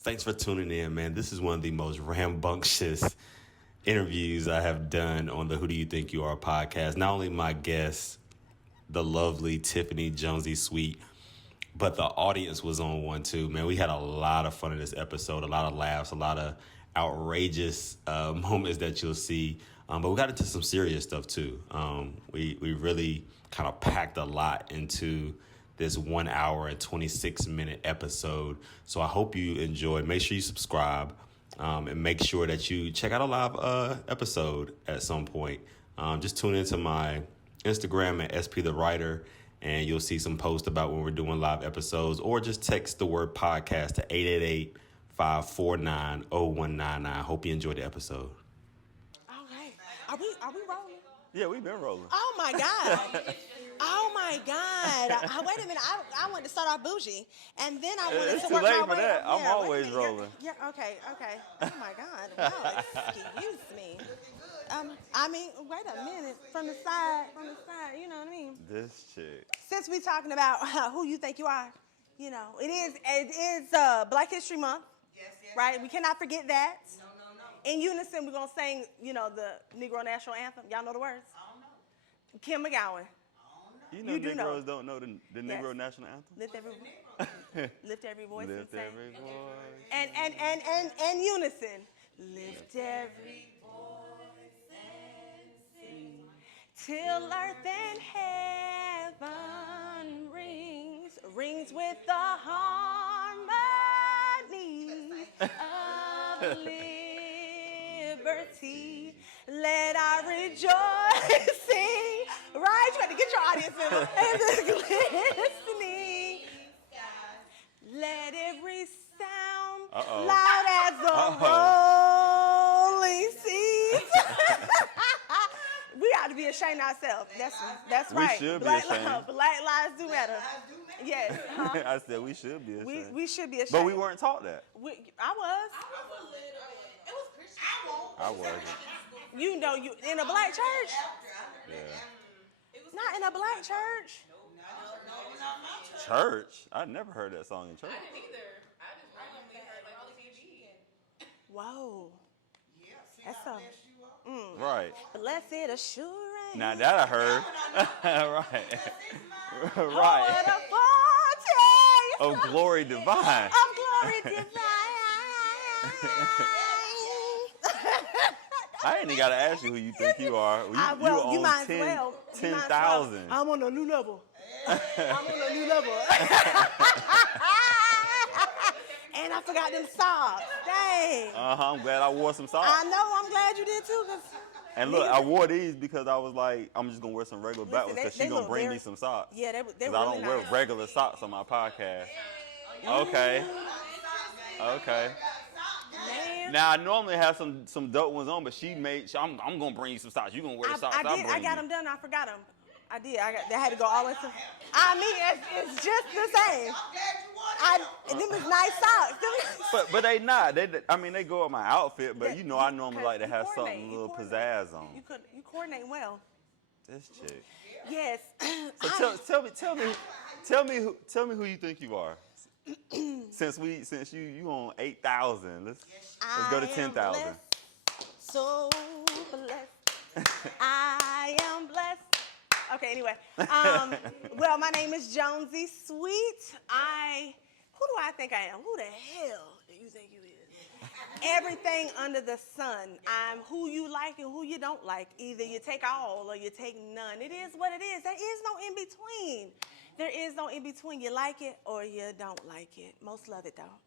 Thanks for tuning in, man. This is one of the most rambunctious interviews I have done on the Who Do You Think You Are podcast. Not only my guest, the lovely Tiffany Jonsey Sweet, but the audience was on one too, man. We had a lot of fun in this episode, a lot of laughs, a lot of outrageous moments that you'll see. But we got into some serious stuff too. We really kind of packed a lot into this 1 hour and 26-minute episode. So I hope you enjoyed. Make sure you subscribe and make sure that you check out a live episode at some point. Just tune into my Instagram at SP The Writer, and you'll see some posts about when we're doing live episodes, or just text the word podcast to 888-549-0199. Hope you enjoyed the episode. All right. Are we rolling? Yeah, we've been rolling. Oh my God. Oh my God. Wait a minute. I wanted to start off bougie, and then I wanted to work my way. It's too late for that. I'm always rolling. Yeah, okay. Oh my God. Well, excuse me. Wait a minute. From the side, you know what I mean? This chick. Since we're talking about who you think you are, you know, it is Black History Month. Yes. Right? We cannot forget that. No. In unison, we're going to sing, you know, the Negro National Anthem. Y'all know the words? I don't know. Kim McDowell. You know Negroes don't know the Negro National Anthem? Lift every voice Lift and every sing. voice. And unison. Lift every voice and sing. Till earth and heaven rings with the harmony of liberty. Let our rejoicing, right? You got to get your audience in listening. Let every sound loud as the rolling seas. We ought to be ashamed of ourselves. That's right. We should be ashamed. Black lives do matter. Yes. I said we should be ashamed. We should be ashamed. But we weren't taught that. I was. It was Christian. I wasn't. You know, you in a black church? Yeah. Not in a black church. No, not my church. Church? I never heard that song in church. I didn't either. I just randomly heard like on TV. Whoa. Yeah, see That's how a blessed you are? Right. blessed assurance. Now that I heard. Right. What Right. a foretaste Of glory divine. of glory divine. I ain't even got to ask you who you think you are. You you own might 10 as well. 10,000. I'm on a new level. And I forgot them socks. Dang. I'm glad I wore some socks. I know. I'm glad you did too. And look, I wore these because I was like, I'm just going to wear some regular black ones because she's going to bring me some socks. Yeah, they Because were I really don't wear nice. regular socks on my podcast. Okay. Man. Now, I normally have some dope ones on, but I'm going to bring you some socks. You're going to wear the socks I bring I got you. them done. I forgot them. I did. They had to go all the way to. I mean, it's just the same. Them is nice socks. But they not. They go with my outfit, but you know I normally like to You have coordinate, something a you little coordinate. pizzazz on. You coordinate well. This chick. Yes. So tell me who you think you are. since you on 8,000, let's go to 10,000. So blessed. I am blessed. Okay, anyway. Well, my name is Jonsey Sweet. Who do I think I am? Who the hell do you think you is? Everything under the sun. I'm who you like and who you don't like. Either you take all or you take none. It is what it is. There is no in between. There is no in between. You like it or you don't like it. Most love it though.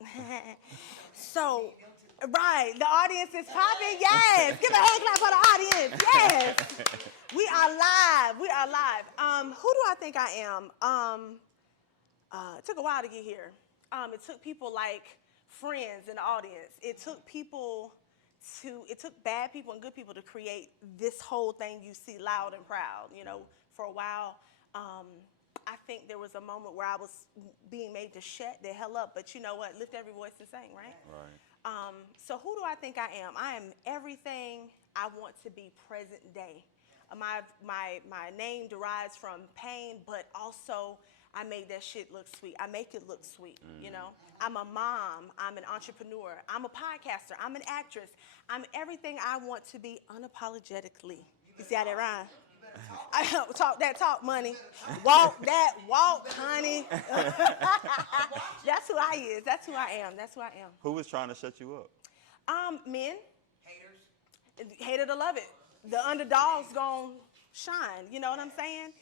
So, right, the audience is popping. Yes, give a hand clap for the audience. Yes, we are live. Who do I think I am? It took a while to get here. It took people like friends in the audience. It took bad people and good people to create this whole thing you see loud and proud. You know, for a while, I think there was a moment where I was being made to shut the hell up, but you know what? Lift every voice and sing, right? Right. So who do I think I am? I am everything I want to be present day. My name derives from pain, but also I made that shit look sweet. I make it look sweet, you know? I'm a mom. I'm an entrepreneur. I'm a podcaster. I'm an actress. I'm everything I want to be unapologetically. You see how that rhyme? I talk that talk, money. Walk that walk, honey. That's who I is. That's who I am. That's who I am. Who was trying to shut you up? Men. Haters. Hater to love it. The underdog's gonna shine. You know what I'm saying?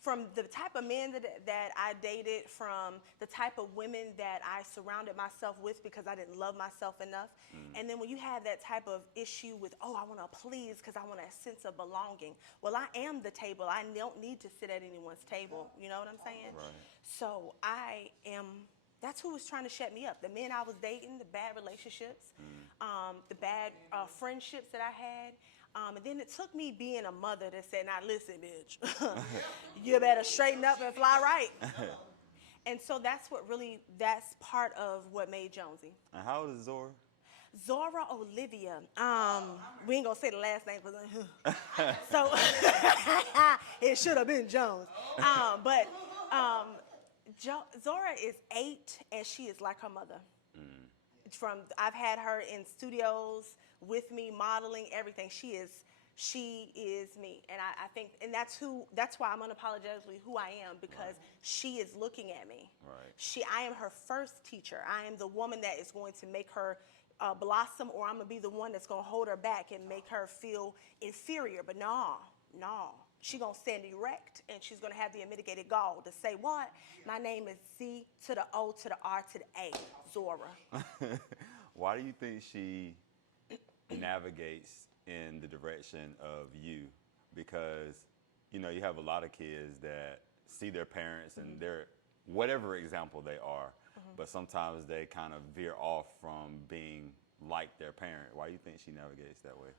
From the type of men that I dated, from the type of women that I surrounded myself with because I didn't love myself enough. And then when you have that type of issue with, oh, I want to please because I want a sense of belonging. Well, I am the table. I don't need to sit at anyone's table. You know what I'm saying? Right. So that's who was trying to shut me up. The men I was dating, the bad relationships, the bad friendships that I had. And then it took me being a mother that said, now listen, bitch, you better straighten up and fly right. And so that's part of what made Jonesy. And how old is Zora? Zora Olivia. We ain't gonna say the last name, so it should have been Jones. Zora is 8, and she is like her mother. I've had her in studios with me, modeling everything. She is me, and I think, and that's why I'm unapologetically who I am, because she is looking at me. Right. I am her first teacher. I am the woman that is going to make her blossom, or I'm gonna be the one that's gonna hold her back and make her feel inferior. But no. She gonna stand erect, and she's gonna have the unmitigated gall to say, what? My name is Z to the O to the R to the A, Zora. Why do you think she navigates in the direction of you? Because, you have a lot of kids that see their parents and their whatever example they are, but sometimes they kind of veer off from being like their parent. Why do you think she navigates that way?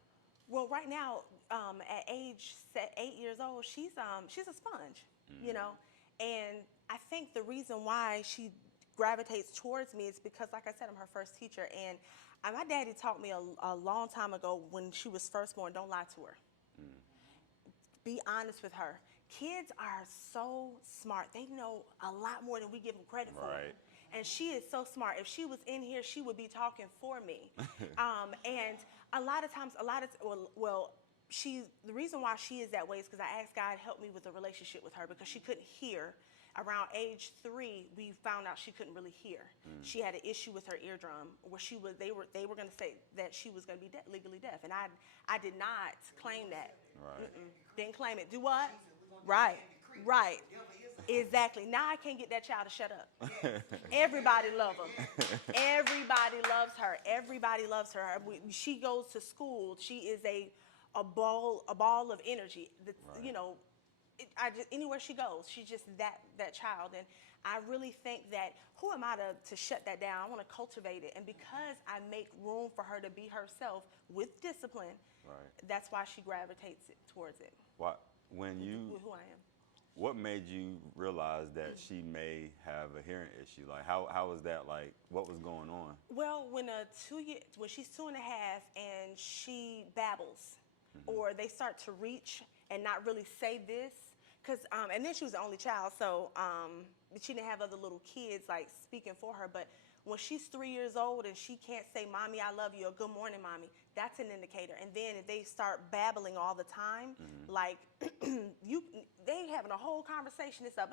Well, right now, at age 8 years old, she's a sponge, and I think the reason why she gravitates towards me is because, like I said, I'm her first teacher, and my daddy taught me a long time ago when she was first born, don't lie to her. Be honest with her. Kids are so smart. They know a lot more than we give them credit for. Right. And she is so smart. If she was in here, she would be talking for me. And a lot of times, the reason why she is that way is because I asked God to help me with a relationship with her, because she couldn't hear. Around age 3, we found out she couldn't really hear. She had an issue with her eardrum where they were going to say that she was going to be legally deaf, and I did not claim that. Right. Didn't claim it. Do what? Right. Exactly. Now I can't get that child to shut up. Everybody loves her. Everybody loves her. Everybody loves her. She goes to school. She is a ball of energy. Anywhere she goes, she's just that child. And I really think that, who am I to shut that down? I want to cultivate it. And because I make room for her to be herself with discipline, that's why she gravitates towards it. Who I am. What made you realize that she may have a hearing issue? Like, how was that? Like, what was going on? Well, when she's 2.5 and she babbles, or they start to reach and not really say this, and then she was the only child, so she didn't have other little kids like speaking for her. But when she's 3 years old and she can't say, "Mommy, I love you," or "Good morning, Mommy," that's an indicator. And then if they start babbling all the time, like they having a whole conversation, it's like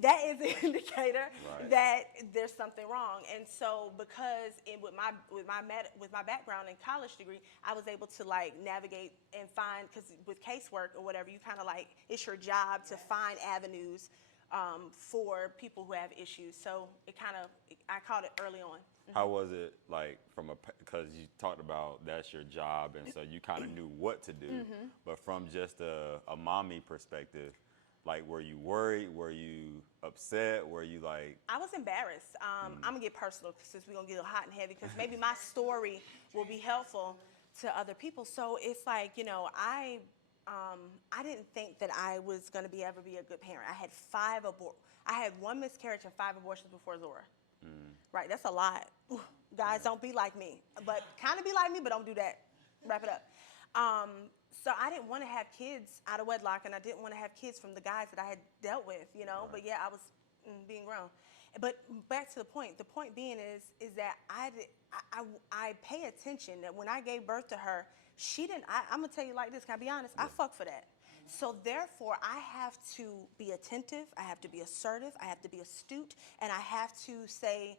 that is an indicator that there's something wrong. And so, because with my background and college degree, I was able to like navigate and find, because with casework or whatever, you kind of like, it's your job to find avenues for people who have issues. So I caught it early on. How was it like because you talked about that's your job, and so you kind of knew what to do, but from just a mommy perspective, like, were you worried? Were you upset? Were you like... I was embarrassed. I'm gonna get personal since we're gonna get hot and heavy, because maybe my story will be helpful to other people. So it's like, I didn't think that I was gonna ever be a good parent. I had 1 miscarriage and 5 abortions before Zora. Right, that's a lot. Guys, don't be like me, but kind of be like me, but don't do that. Wrap it up. So I didn't want to have kids out of wedlock, and I didn't want to have kids from the guys that I had dealt with, you know. But yeah, I was being grown. But back to the point. The point being is that I pay attention that when I gave birth to her, she didn't. I'm gonna tell you like this. Can I be honest? I fuck for that. So therefore, I have to be attentive. I have to be assertive. I have to be astute, and I have to say,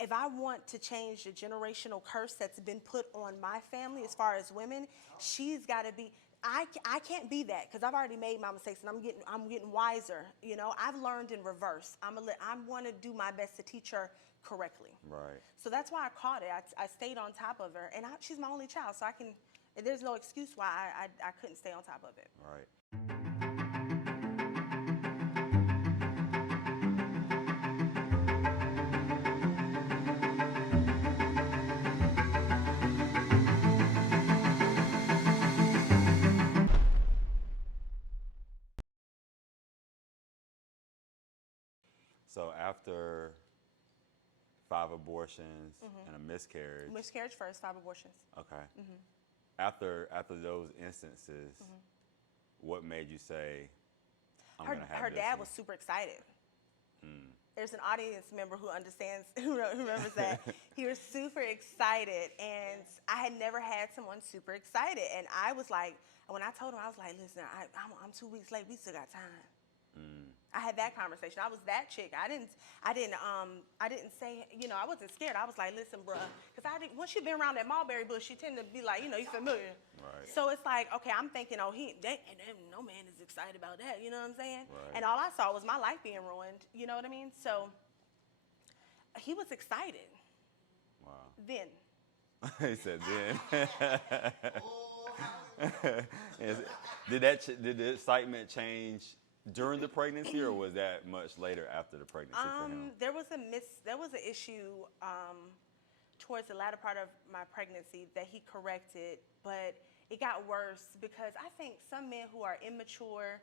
if I want to change the generational curse that's been put on my family as far as women, she's got to be. I can't be that because I've already made my mistakes and I'm getting wiser. You know, I've learned in reverse. I want to do my best to teach her correctly. Right. So that's why I caught it. I stayed on top of her, and she's my only child, so I can. There's no excuse why I couldn't stay on top of it. Right. So after 5 abortions and a miscarriage. Miscarriage first, 5 abortions. Okay. After those instances, what made you say, I'm gonna have Her this dad one? was super excited. There's an audience member who understands, who remembers that. He was super excited, and I had never had someone super excited. And I was like, when I told him, I was like, listen, I'm 2 weeks late. We still got time. I had that conversation. I was that chick. I didn't say, you know, I wasn't scared. I was like, listen, bruh, because once you've been around that mulberry bush, you tend to be like, you know, you're familiar. Right. So it's like, okay, I'm thinking, oh, no man is excited about that. You know what I'm saying? Right. And all I saw was my life being ruined. You know what I mean? So he was excited. Wow. Then. He said then. Did the excitement change during the pregnancy, or was that much later after the pregnancy for him? There was an issue towards the latter part of my pregnancy that he corrected, but it got worse because I think some men who are immature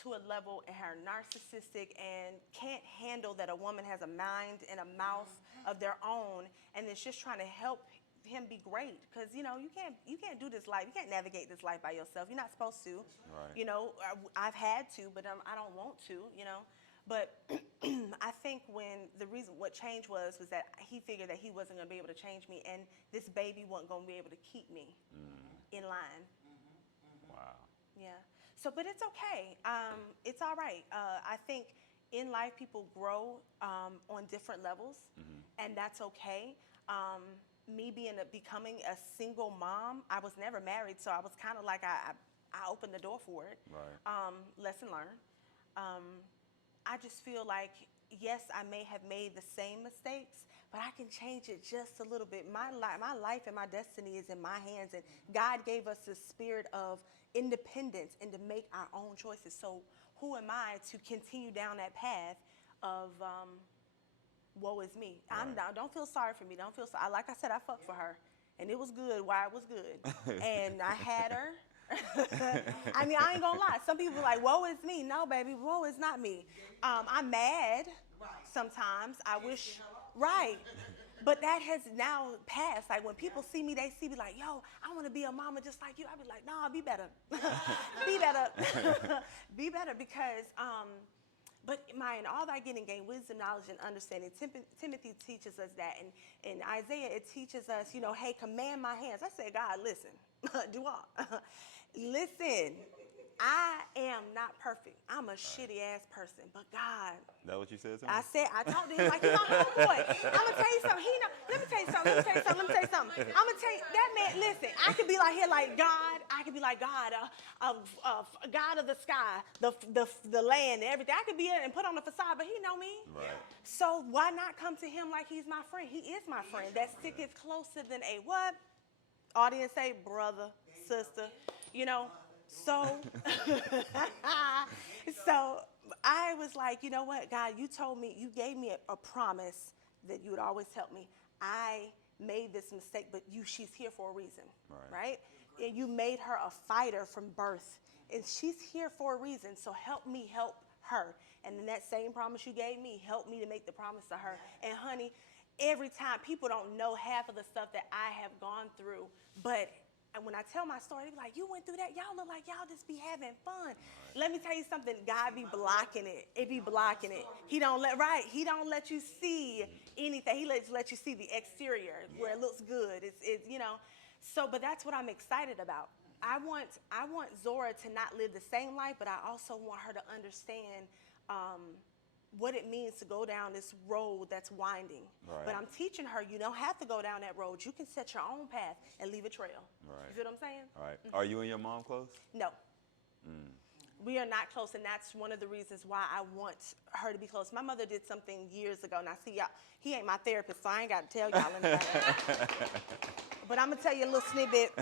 to a level and are narcissistic and can't handle that a woman has a mind and a mouth of their own and is just trying to help him be great, because you know you can't do this life, you can't navigate this life by yourself. You're not supposed to. Right. You know, I've had to, but I don't want to. You know, but I think what changed was that he figured that he wasn't going to be able to change me, and this baby wasn't going to be able to keep me in line. Wow. Yeah. So, but it's okay. It's all right. I think in life people grow on different levels, and that's okay. Me becoming a single mom, I was never married, so I was kind of like I opened the door for it. Right. Lesson learned. I just feel like, yes, I may have made the same mistakes, but I can change it just a little bit. My life and my destiny is in my hands, and God gave us the spirit of independence and to make our own choices. So who am I to continue down that path of woe is me? Right. Don't feel sorry for me. Don't feel sorry. Like I said, I fucked for her, and it was good while it was good, and I had her. I mean, I ain't gonna lie. Some people are like, woe is me. No, baby, woe is not me. I'm mad sometimes. I wish, right. But that has now passed. Like when people see me, they see me like, yo, I want to be a mama just like you. I be like, nah, be better. Be better. Be better because, but in all thy getting, gain wisdom, knowledge, and understanding. Timothy teaches us that. And in Isaiah, it teaches us, you know, hey, command my hands. I said, God, listen, do all. Listen, I am not perfect. I'm a shitty ass person, but God. That what you said to me? I talked to him like he's my homeboy. I'm gonna tell you something. Let me tell you something. I'm gonna tell you that man. Listen, I could be like here, like God. I could be like God, God of the sky, the land, and everything. I could be and put on the facade, but he know me. Right. So why not come to him like he's my friend? He is my friend. That sticketh closer than a what? Audience say brother, sister. You know. So I was like, you know what, God, you told me, you gave me a promise that you would always help me. I made this mistake, but she's here for a reason, right? And you made her a fighter from birth, and she's here for a reason. So help me help her. And then that same promise you gave me, help me to make the promise to her. And honey, every time, people don't know half of the stuff that I have gone through, but And when I tell my story, they be like, you went through that? Y'all look like y'all just be having fun. Let me tell you something. God be blocking it. It be blocking it. He don't let you see anything. He let you see the exterior where it looks good. It's you know. So, but that's what I'm excited about. I want Zora to not live the same life, but I also want her to understand what it means to go down this road that's winding. Right. But I'm teaching her you don't have to go down that road. You can set your own path and leave a trail. Right. You feel what I'm saying? Right. Are you and your mom close? No. We are not close, and that's one of the reasons why I want her to be close. My mother did something years ago. Now, see, y'all, he ain't my therapist, so I ain't got to tell y'all anything. But I'm going to tell you a little snippet.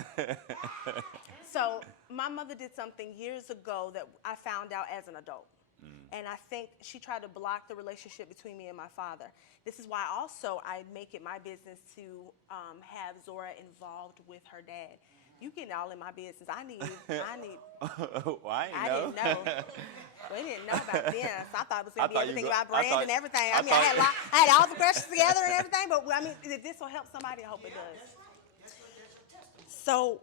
So my mother did something years ago that I found out as an adult. And I think she tried to block the relationship between me and my father. This is why also I make it my business to have Zora involved with her dad. You getting all in my business. I need. Well, I didn't know. We didn't know about this. I thought it was going to be everything about brand and everything. I had all the questions together and everything, but I mean, if this will help somebody, I hope it does. So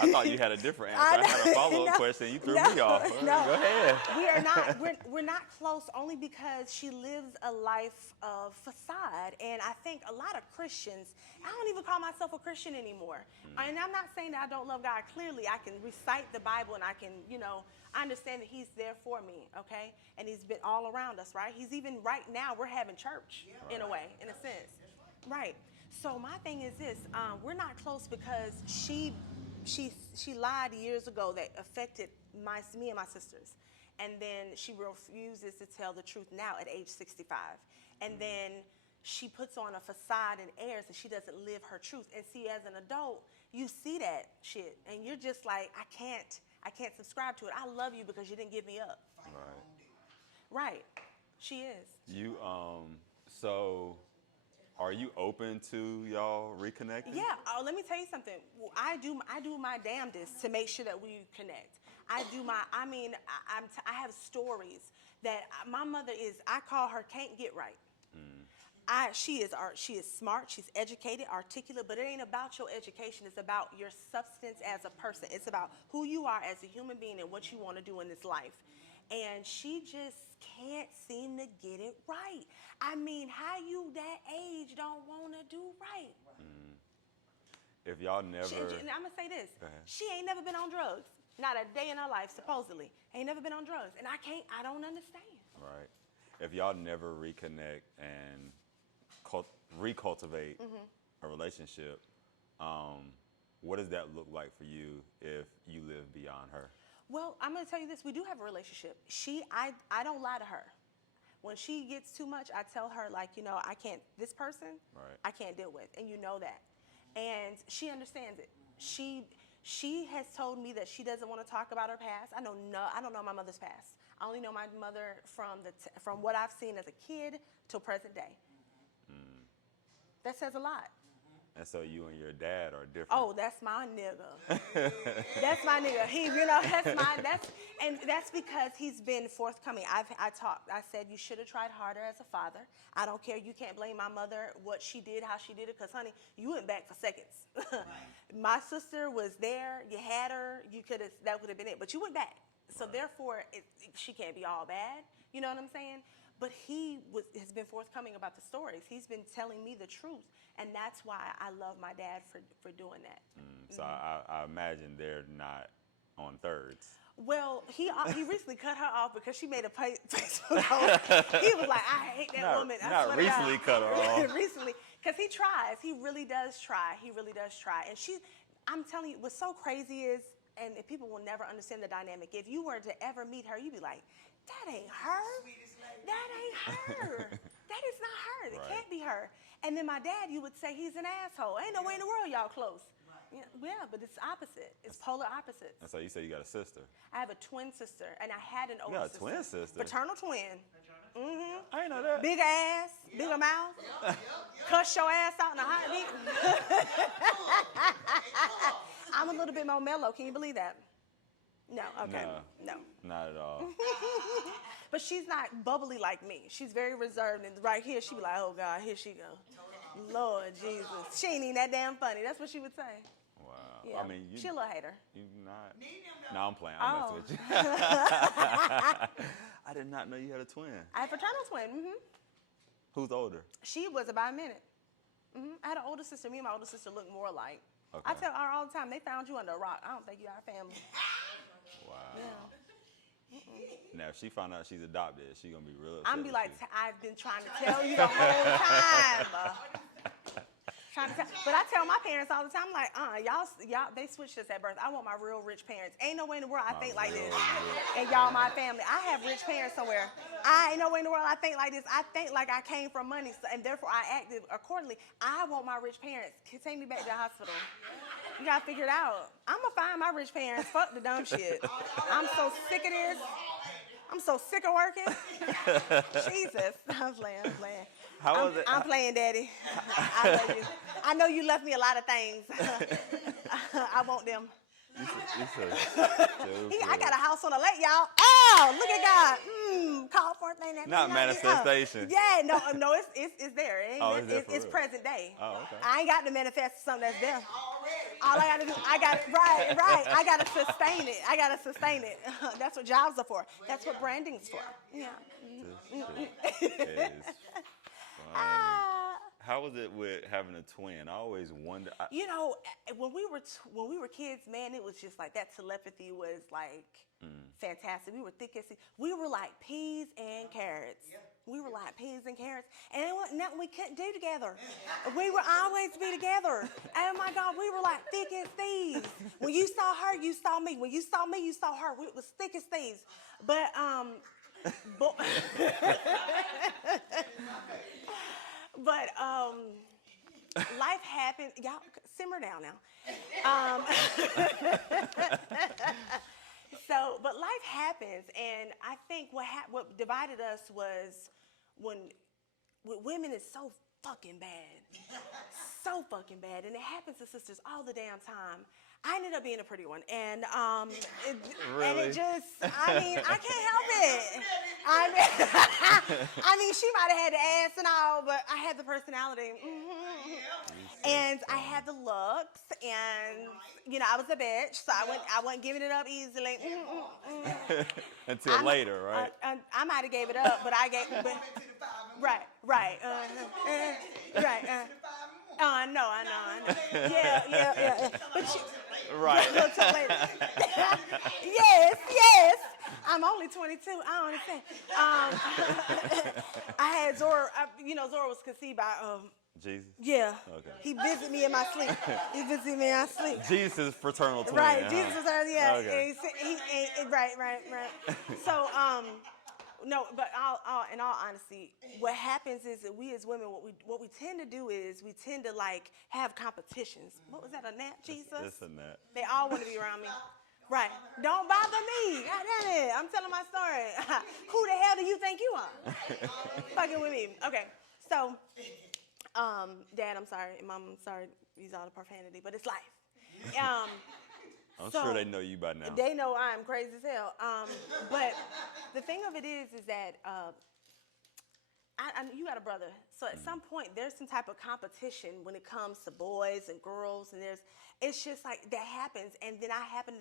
I thought you had a different answer. I had a follow-up question. You threw me off. No, go ahead. We are not. We're not close only because she lives a life of facade, and I think a lot of Christians. I don't even call myself a Christian anymore, and I'm not saying that I don't love God. Clearly, I can recite the Bible, and I can, I understand that He's there for me. Okay, and He's been all around us, right? He's even right now. We're having church in a way, in a sense, right? So my thing is this: we're not close because she lied years ago that affected me and my sisters, and then she refuses to tell the truth now at age 65, and then she puts on a facade and airs, and she doesn't live her truth. And see, as an adult, you see that shit, and you're just like, I can't subscribe to it. I love you because you didn't give me up. Right. She is. You so. Are you open to y'all reconnecting? Yeah. Oh, let me tell you something. I do my damnedest to make sure that we connect. I have stories that my mother is. I call her can't get right. She is smart. She's educated, articulate. But it ain't about your education. It's about your substance as a person. It's about who you are as a human being and what you want to do in this life. And she just can't seem to get it right. I mean, how you that age don't want to do right? If y'all never... And I'm going to say this. She ain't never been on drugs. Not a day in her life, supposedly. Ain't never been on drugs. And I don't understand. Right. If y'all never reconnect and recultivate a relationship, what does that look like for you if you live beyond her? Well, I'm going to tell you this. We do have a relationship. I don't lie to her. When she gets too much, I tell her, like, I can't, this person, I can't deal with. And you know that. And she understands it. She has told me that she doesn't want to talk about her past. I don't know my mother's past. I only know my mother from what I've seen as a kid till present day. That says a lot. And so you and your dad are different. Oh, that's my nigga. That's my nigga. That's because he's been forthcoming. I said you should have tried harder as a father. I don't care. You can't blame my mother, what she did, how she did it, because, honey, you went back for seconds. My sister was there. You had her. That would have been it. But you went back. So therefore, she can't be all bad. You know what I'm saying? But he has been forthcoming about the stories. He's been telling me the truth. And that's why I love my dad for doing that. So I imagine they're not on thirds. Well, he recently cut her off because she made a Facebook post. He was like, I hate that woman. Not recently cut her off. Recently. Because he tries. He really does try. And I'm telling you, what's so crazy is, and people will never understand the dynamic, if you were to ever meet her, you'd be like, that ain't her. That ain't her. That is not her. It can't be her. And then my dad, you would say he's an asshole. Ain't no way in the world y'all close. Yeah, but it's opposite. It's polar opposites. And so you say you got a sister. I have a twin sister, and I had an older sister. You got a twin sister? Fraternal twin. Mm-hmm. I didn't know that. Big ass, bigger mouth. Cuss your ass out in a heartbeat. I'm a little bit more mellow. Can you believe that? No, okay. No. Not at all. But she's not bubbly like me. She's very reserved, and right here, she'd be like, oh, God, here she go. Lord Jesus. She ain't even that damn funny. That's what she would say. Wow. Yeah. I mean, she a little hater. You not. No, I'm playing. I'm messing with you. I did not know you had a twin. I had a fraternal twin. Mm-hmm. Who's older? She was about a minute. Mm-hmm. I had an older sister. Me and my older sister look more alike. Okay. I tell her all the time, they found you under a rock. I don't think you our family. Wow. Yeah. Now, if she found out she's adopted, she gonna be real upset. I'm be with like, you. I've been trying to tell you the whole time. But I tell my parents all the time, like, y'all, they switched us at birth. I want my real rich parents. Ain't no way in the world I think like this. And y'all my family. I have rich parents somewhere. Ain't no way in the world I think like this. I think like I came from money, and therefore I acted accordingly. I want my rich parents. Take me back to the hospital. You gotta figure it out. I'm gonna find my rich parents. Fuck the dumb shit. I'm so sick of this. I'm so sick of working. Jesus. I'm playing. How was it? I'm playing, Daddy. I love you. I know you left me a lot of things. I want them. I got a house on the lake, y'all. Oh, look at God. Call for a thing. Not manifestation. Yeah, no, it's there. It's real. present day. Oh, okay. I ain't got to manifest something that's there. All I got to do, I got to sustain it. That's what jobs are for. That's what branding's for. Yeah. This shit is funny. How was it with having a twin? I always wonder. You know, when we were kids, man, it was just like that telepathy was like fantastic. We were thick as we were like peas and carrots. We were like peas and carrots, and it wasn't nothing we couldn't do together. We would always be together. Oh my God, we were like thick as thieves. When you saw her, you saw me. When you saw me, you saw her. We was thick as thieves. But life happened. Y'all simmer down now. But life happens, and I think what divided us was when women is so fucking bad, and it happens to sisters all the damn time. I ended up being a pretty one, and Really? and it just, I mean, I can't help it. I mean, she might have had the ass and all, but I had the personality. And I had the looks, and I was a bitch, so I wasn't giving it up easily. Until later, right? I might have gave it up, but I gave. Right. I know. Yeah. But Right. We'll talk later. Yes. I'm only 22. I don't understand. I had Zora. Zora was conceived by. Jesus? Yeah. Okay. He visited me in my sleep. Jesus' fraternal twin. Right. Huh? Jesus was yeah. Okay. Right. So no, but in all honesty, what happens is that we as women, what we tend to do is we tend to like have competitions. What was that, a gnat, Jesus? It's a gnat. They all want to be around me. Right. Don't bother me. God damn it. I'm telling my story. Who the hell do you think you are? Fucking with me. Okay. So, Dad, I'm sorry. Mom, I'm sorry. Use all the profanity, but it's life. I'm sure they know you by now. They know I'm crazy as hell. But the thing of it is that you got a brother. So at some point, there's some type of competition when it comes to boys and girls, and it's just like that happens. And then I happen to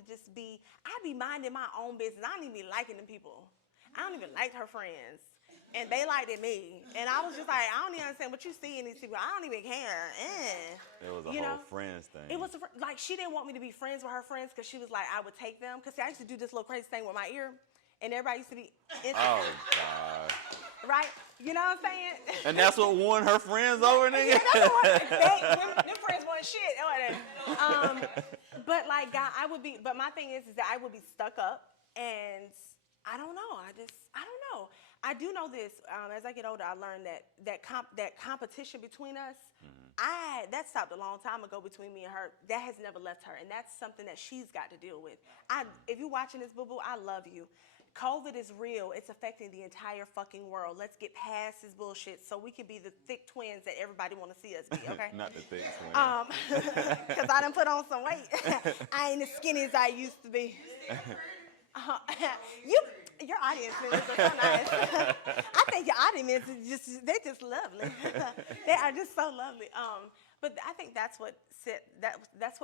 I be minding my own business. I don't even be liking them people. I don't even like her friends. And they liked me. And I was just like, I don't even understand what you see in these people. I don't even care. It was a whole friends thing. It was like she didn't want me to be friends with her friends because she was like, I would take them. Because I used to do this little crazy thing with my ear. And everybody used to be Oh, God. Right? You know what I'm saying? And that's what won her friends over, nigga? Yeah, that's what them friends weren't shit. But like, God, but my thing is that I would be stuck up. And I don't know. I don't know. I do know this. As I get older, I learned that competition between us, that stopped a long time ago between me and her. That has never left her, and that's something that she's got to deal with. If you're watching this, boo-boo, I love you. COVID is real. It's affecting the entire fucking world. Let's get past this bullshit so we can be the thick twins that everybody want to see us be, okay? Not the thick twins. Because I done put on some weight. I ain't as skinny as I used to be. Your audience is so nice. I think Thank you. I didn't mean to they're just lovely. They are just so lovely. But I think that's what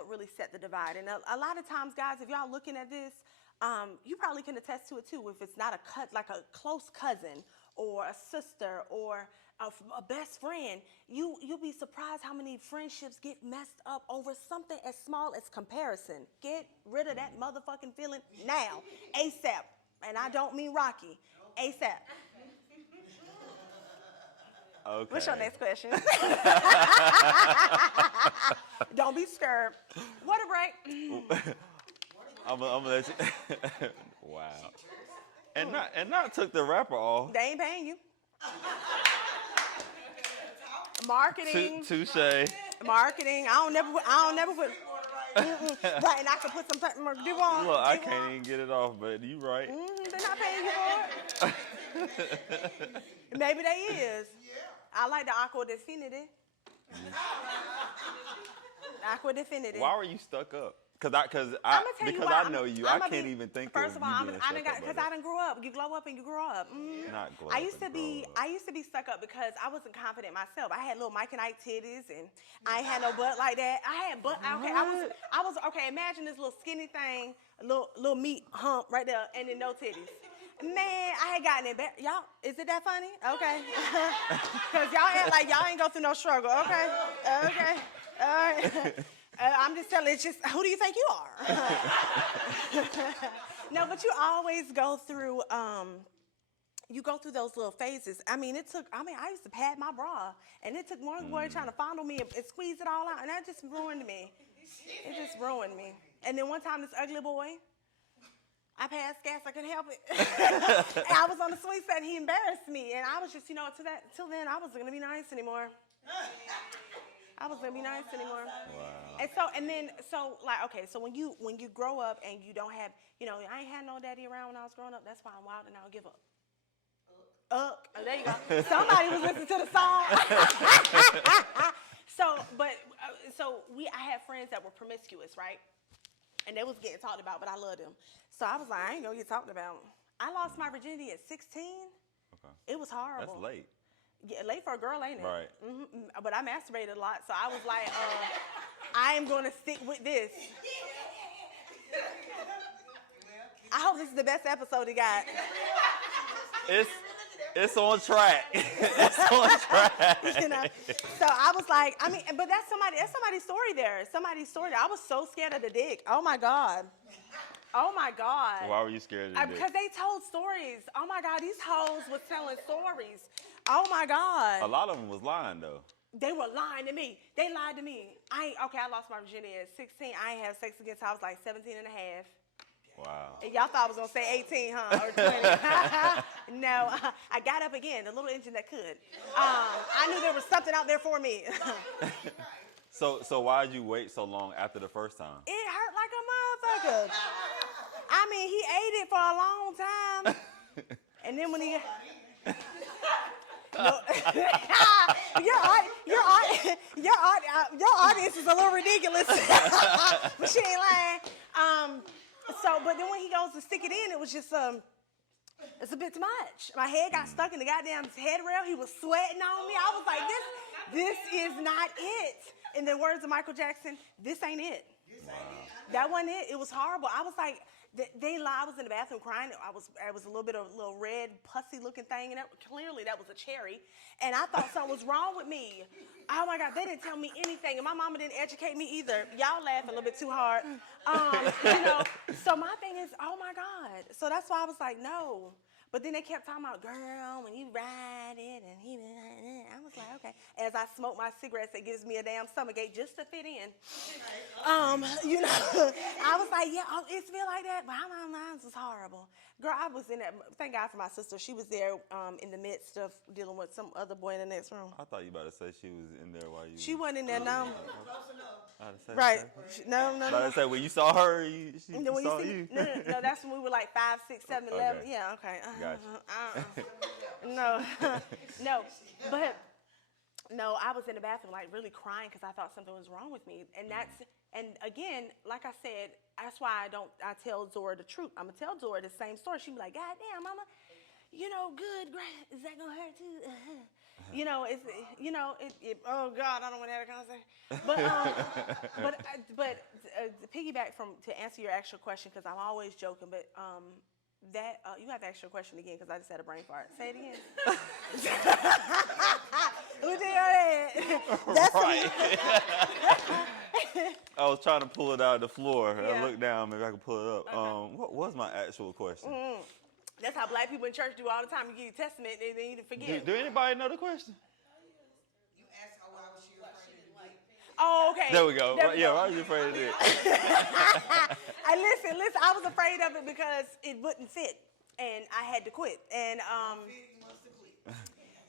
really set the divide. And a lot of times, guys, if y'all looking at this, you probably can attest to it too. If it's not like a close cousin or a sister or a best friend, you'll be surprised how many friendships get messed up over something as small as comparison. Get rid of that motherfucking feeling now, ASAP. And I don't mean Rocky, ASAP. Okay. What's your next question? Don't be scared. Water break. I'm gonna let you. Wow. And not took the rapper off. They ain't paying you. Marketing. Touche. Marketing. I don't never put. Right, and I can put some more do on. Look, I can't even get it off, but you right. They're not paying you for it. Maybe they is. I like the aqua definity. Aqua definity. Why were you stuck up? Because I know you, I can't even think first of all, you being stuck up. because I done grew up. You glow up and you grow up. Not glow I up used to and be grow up. I used to be stuck up because I wasn't confident myself. I had little Mike and Ike titties and I ain't had no butt like that. I had butt. Okay, I was okay. Imagine this little skinny thing, little meat hump right there, and then no titties. Man, I had gotten embarrassed. Y'all, is it that funny? Okay. Because y'all act like y'all ain't go through no struggle. Okay. Okay. All right. I'm just telling you, it's just, who do you think you are? No, but you always go through, those little phases. I used to pad my bra, and it took one boy trying to fondle me and squeeze it all out, and that just ruined me. It just ruined me. And then one time, this ugly boy, I passed gas, I couldn't help it. And I was on the sweet set, and he embarrassed me, and I was just, till then, I wasn't gonna be nice anymore. I was gonna be nice anymore. Wow. And so when you grow up and you don't have, I ain't had no daddy around when I was growing up. That's why I'm wild and I'll give up. Oh, there you go. Somebody was listening to the song. I had friends that were promiscuous, right? And they was getting talked about, but I loved them. So I was like, I ain't gonna get talked about. I lost my virginity at 16. Okay. It was horrible. That's late. Yeah, late for a girl, ain't it? Right. Mm-hmm. But I masturbated a lot, so I was like, I am going to stick with this. I hope this is the best episode you got. It's on track. It's on track. So I was like, but that's somebody's story there. Somebody's story there. I was so scared of the dick. Oh my God. Oh my God. Why were you scared of the dick? Because they told stories. Oh my God, these hoes was telling stories. Oh my God. A lot of them was lying though. They were lying to me. They lied to me. I lost my virginity at 16. I ain't have sex again until I was like 17 and a half. Wow. And y'all thought I was going to say 18, huh? Or 20. No, I got up again, the little engine that could. I knew there was something out there for me. So why did you wait so long after the first time? It hurt like a motherfucker. He ate it for a long time. And then when he... No. your audience is a little ridiculous. But she ain't lying. But then when he goes to stick it in, it was just it's a bit too much. My head got stuck in the goddamn headrail. He was sweating on me. I was like, this is not it. In the words of Michael Jackson, this ain't it. Wow. That wasn't it. It was horrible. I was like, they lied. I was in the bathroom crying. I was a little red, pussy looking thing, and clearly that was a cherry. And I thought something was wrong with me. Oh my God, they didn't tell me anything, and my mama didn't educate me either. Y'all laughing a little bit too hard. So my thing is, oh my God. So that's why I was like, no. But then they kept talking about, girl, when you ride it, and I was like, okay. As I smoke my cigarettes, it gives me a damn stomachache just to fit in. I was like, yeah, it feel like that, but mine was horrible. Girl, I was in there. Thank God for my sister. She was there in the midst of dealing with some other boy in the next room. I thought you about to say she was in there while you... She wasn't in there, no. Right. No. But I said, when you saw her, she saw you. No, that's when we were like 5, 6, 7, 11. Okay. Yeah, okay. Gotcha. No, I was in the bathroom like really crying because I thought something was wrong with me. And again, like I said, that's why I tell Zora the truth. I'm going to tell Zora the same story. She'd be like, God damn, mama, good, great. Is that gonna hurt too? Oh God, I don't want to have a conversation. But to piggyback to answer your actual question, because I'm always joking, but you have to ask your question again because I just had a brain fart. Say it again. That's right. I was trying to pull it out of the floor. Yeah. I looked down, maybe I can pull it up. Okay. What was my actual question? Mm-hmm. That's how black people in church do all the time. You give your testament, they need to forget. Do anybody know the question? You asked her why was she afraid of the dick. Oh, okay. There we go. Why was you afraid of it? Listen, I was afraid of it because it wouldn't fit, and I had to quit. And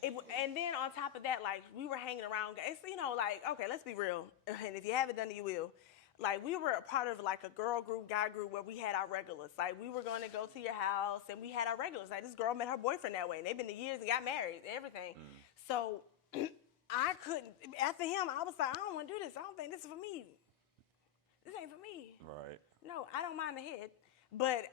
and then on top of that, like, we were hanging around. It's, okay, let's be real. And if you haven't done it, you will. Like, we were a part of, like, a girl group, guy group where we had our regulars. Like, we were going to go to your house, and we had our regulars. Like, this girl met her boyfriend that way, and they've been to years and got married and everything. So I couldn't. After him, I was like, I don't want to do this. I don't think this is for me. This ain't for me. Right. No, I don't mind the head, but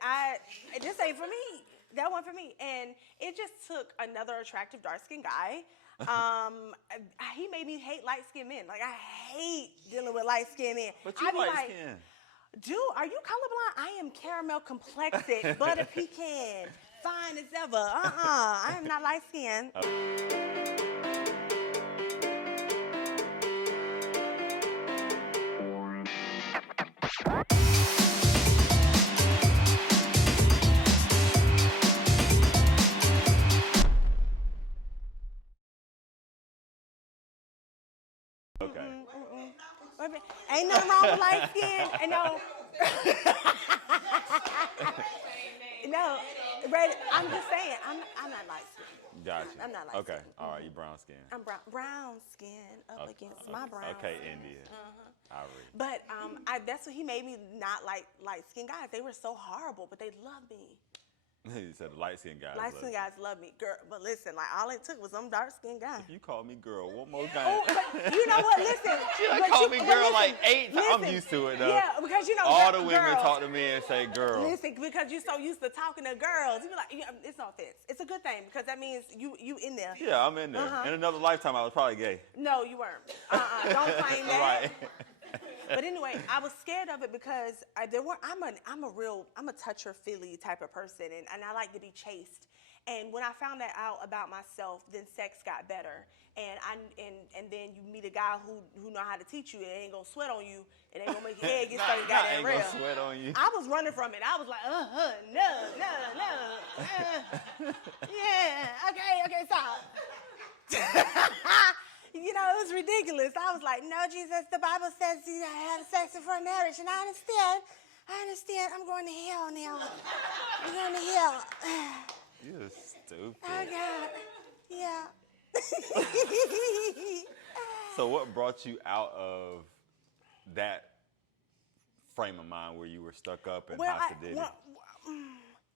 this ain't for me. That wasn't for me. And it just took another attractive dark-skinned guy. He made me hate light-skinned men. Like, I hate dealing with light-skinned men. But you light-skinned. Dude, are you colorblind? I am caramel complexed, butter pecan, fine as ever. I am not light-skinned. Okay. Ain't nothing wrong with light skin. No, I'm just saying, I'm not light skin. Gotcha. I'm not light Okay. skin. All right. You brown skin. I'm brown skin up against my brown. Okay, skin. India. I read. But that's what he made me not like light skinned guys. They were so horrible, but they loved me. You said the light-skinned guys. Light-skinned guys love me, girl. But listen, like, all it took was some dark-skinned guy. If you call me girl one more time. Oh, but you know what? Listen. She done called me girl like 8 times. I'm used to it though. Yeah, because all the women girls, talk to me and say girl. Listen, because you're so used to talking to girls, you be like, it's no offense. It's a good thing because that means you in there. Yeah, I'm in there. In another lifetime, I was probably gay. No, you weren't. Don't claim that. Right. But anyway, I was scared of it because I'm a toucher-feely type of person, and I like to be chased. And when I found that out about myself, then sex got better. And then you meet a guy who know how to teach you. It ain't gonna sweat on you. It ain't gonna make your head get started. Ain't gonna sweat on you. I was running from it. I was like, no. Yeah, okay, stop. It was ridiculous. I was like, no, Jesus, the Bible says you have sex before marriage, and I understand. I'm going to hell now. I'm going to hell. You're stupid. Oh, God. Yeah. So what brought you out of that frame of mind where you were stuck up in hostility?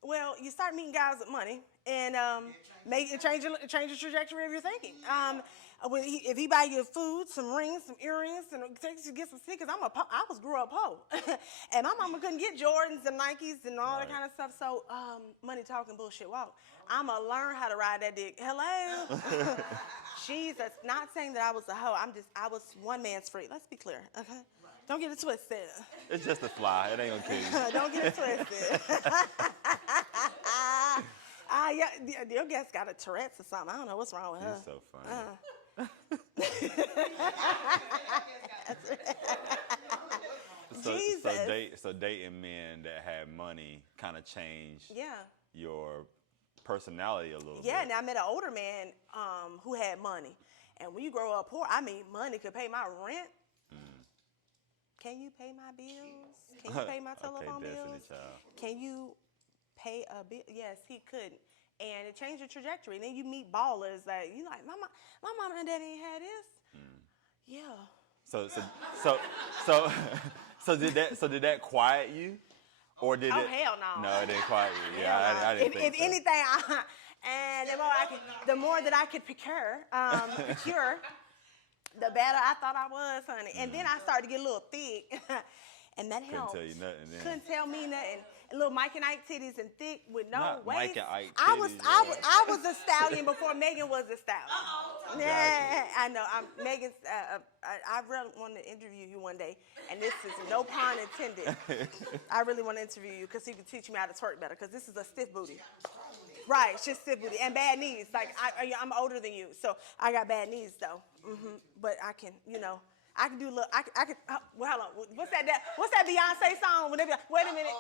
Well, you start meeting guys with money and change the trajectory of your thinking. If he buy you food, some rings, some earrings, and takes you to get some sneakers, I grew up poor, and my mama couldn't get Jordans and Nikes and all that kind of stuff. So money talking, bullshit walk. I'ma learn how to ride that dick. Hello, Jesus. Not saying that I was a hoe. I was one man's free. Let's be clear, okay? Don't get it twisted. It's just a fly. It ain't gonna kill you. Don't get it twisted. Your guest got a Tourette's or something. I don't know what's wrong with her. You're so funny. So dating men that had money kind of changed your personality a little bit. Yeah, and I met an older man who had money. And when you grow up poor, money could pay my rent. Can you pay my bills? Can you pay my telephone bills? Child. Can you pay a bill? Yes, he could. And it changed the trajectory. And then you meet ballers like, you like, my mama and daddy ain't had this. Yeah. So did that quiet you? Or did it? Oh, hell no. No, it didn't quiet you. Yeah, I didn't think if so. anything, the more that I could procure, the better I thought I was, honey. And then I started to get a little thick. And that helped. Couldn't tell you nothing then. Couldn't tell me nothing. little Mike and Ike titties and thick with no Not waist. Mike and Ike I was titties, I was a stallion before Megan was a stallion. Yeah, I know. Megan's. I really want to interview you one day, and this is no pun intended. I really want to interview you because you can teach me how to twerk better. Because this is a stiff booty. Right, it's just stiff booty and bad knees. Like I'm older than you, so I got bad knees though. But I can, I can do look. I can. Well, hold on. What's that? What's that Beyonce song? When they be like, wait a minute.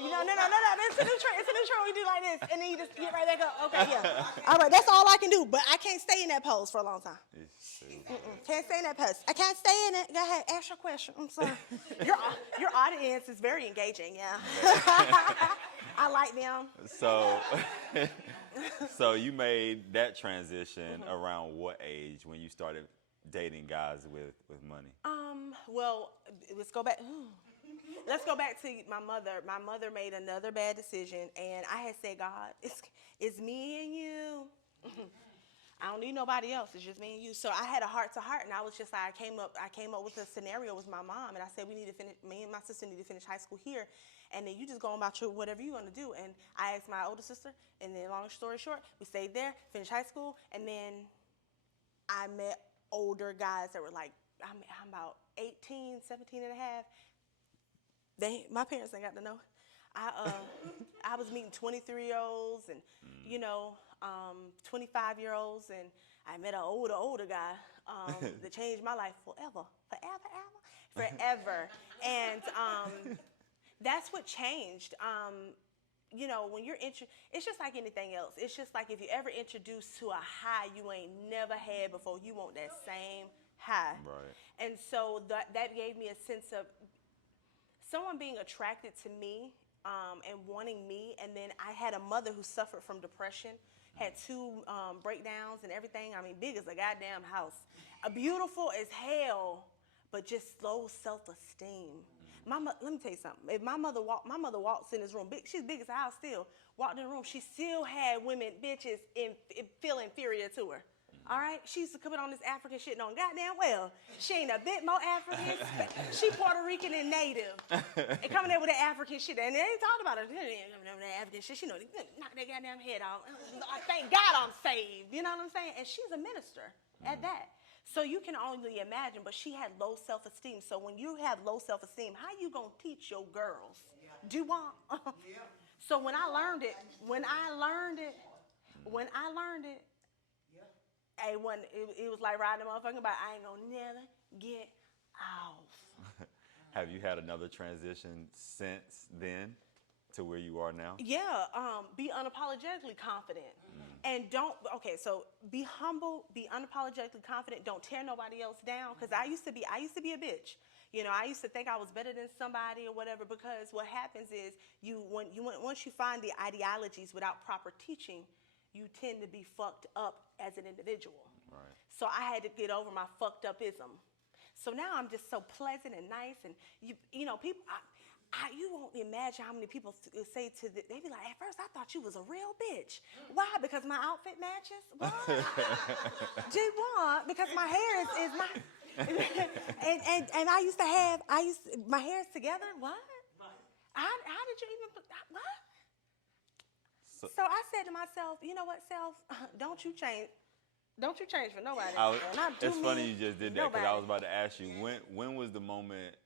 No. It's a new trend. It's a new trend. We do like this, and then you just get right back up. Okay, yeah. All right, that's all I can do. But I can't stay in that pose for a long time. Can't stay in that pose. I can't stay in it. Go ahead, ask your question. I'm sorry. Your audience is very engaging. Yeah. I like them. So you made that transition around what age when you started dating guys with money? Well, let's go back. Let's go back to my mother. My mother made another bad decision, and I had said, God, it's me and you. I don't need nobody else. It's just me and you. So I had a heart to heart, and I was just like, I came up with a scenario with my mom, and I said, me and my sister need to finish high school here, and then you just go about whatever you want to do. And I asked my older sister, and then long story short, we stayed there, finished high school, and then I met older guys that were like, I'm about 18, 17 and a half. My parents ain't got to know. I was meeting 23-year-olds and, 25-year-olds, and I met an older guy that changed my life forever. And that's what changed. When you're it's just like anything else. It's just like if you ever introduced to a high you ain't never had before, you want that same high. Right. And so that gave me a sense of someone being attracted to me and wanting me. And then I had a mother who suffered from depression, had 2 breakdowns and everything. I mean, big as a goddamn house. Beautiful as hell, but just low self-esteem. Let me tell you something. If my mother walks in this room, she's big as a house still, walked in the room, she still had women, bitches, feel inferior to her. All right? She used to come in on this African shit knowing goddamn well she ain't a bit more African. She Puerto Rican and native. And coming there with that African shit. And they ain't talking about her. They ain't that African shit. She know they knock that goddamn head off. Thank God I'm saved. You know what I'm saying? And she's a minister at that. So you can only imagine, but she had low self-esteem. So when you have low self-esteem, how you gonna teach your girls? Do what? So when I learned it, it was like riding a motherfucking bike. I ain't gonna never get off. Have you had another transition since then to where you are now? Yeah, be unapologetically confident. And so be humble, be unapologetically confident. Don't tear nobody else down. Because I used to be a bitch. I used to think I was better than somebody or whatever. Because what happens is once you find the ideologies without proper teaching, you tend to be fucked up as an individual. Right. So I had to get over my fucked upism. So now I'm just so pleasant and nice, and people. You won't imagine how many people say they be like, at first I thought you was a real bitch. Why? Because my outfit matches? What? Gee, what? Because my hair is my, and my hair is together? What? How did you even, what? So I said to myself, you know what, self, don't you change for nobody. It's funny you just did that because I was about to ask you, when was the moment,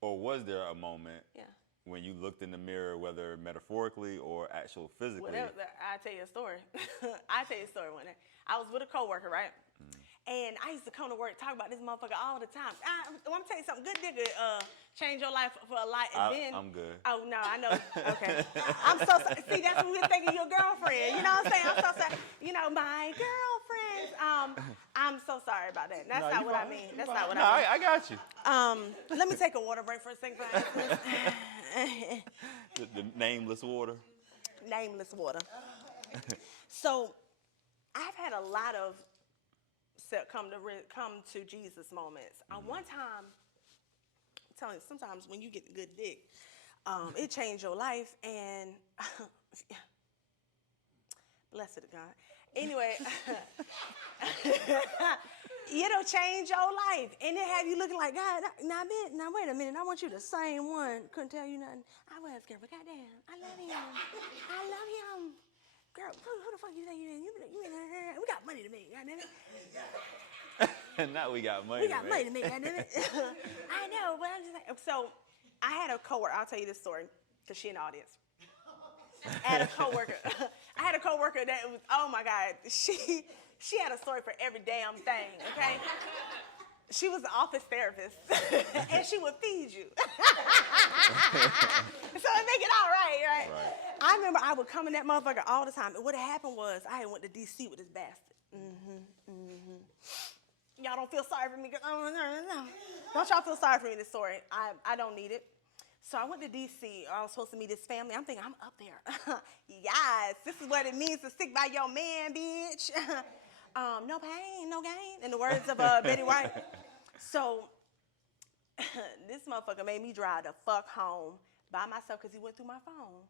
or was there a moment when you looked in the mirror, whether metaphorically or actual physically? Well, I'll tell you a story. One day. I was with a coworker, right? And I used to come to work, talk about this motherfucker all the time. I'm going to tell you something. Good nigga change your life for a lot. And then, I'm good. Oh, no, I know. Okay. I'm so sorry. See, that's what we were thinking, your girlfriend. You know what I'm saying? I'm so sorry. My girlfriends. I'm so sorry about that. That's not what I mean. That's not what I mean. I got you. Let me take a water break for a second. The nameless water? Nameless water. So, I've had a lot of come to Jesus moments. One time, I'm telling you, sometimes when you get good dick, it changed your life. And Blessed God. Anyway, it'll change your life. And it have you looking like, God, now wait a minute. I want you the same one. Couldn't tell you nothing. I was, girl, but goddamn, I love him. I love him. Girl, who the fuck you think you is? We got money to make, goddamn it. Now we got money. We got money to make, goddamn it. I know, but I'm just like, so I had a coworker, I'll tell you this story, because she in the audience. I had a coworker that was, oh my God, she had a story for every damn thing, okay? She was an office therapist, and she would feed you. So it make it all right? I remember I would come in that motherfucker all the time, and what had happened was I had went to D.C. with this bastard. Y'all don't feel sorry for me? Don't y'all feel sorry for me in this story? I don't need it. So I went to D.C. I was supposed to meet his family. I'm thinking, I'm up there. Yes, this is what it means to stick by your man, bitch. No pain, no gain, in the words of Betty White. So this motherfucker made me drive the fuck home by myself because he went through my phone.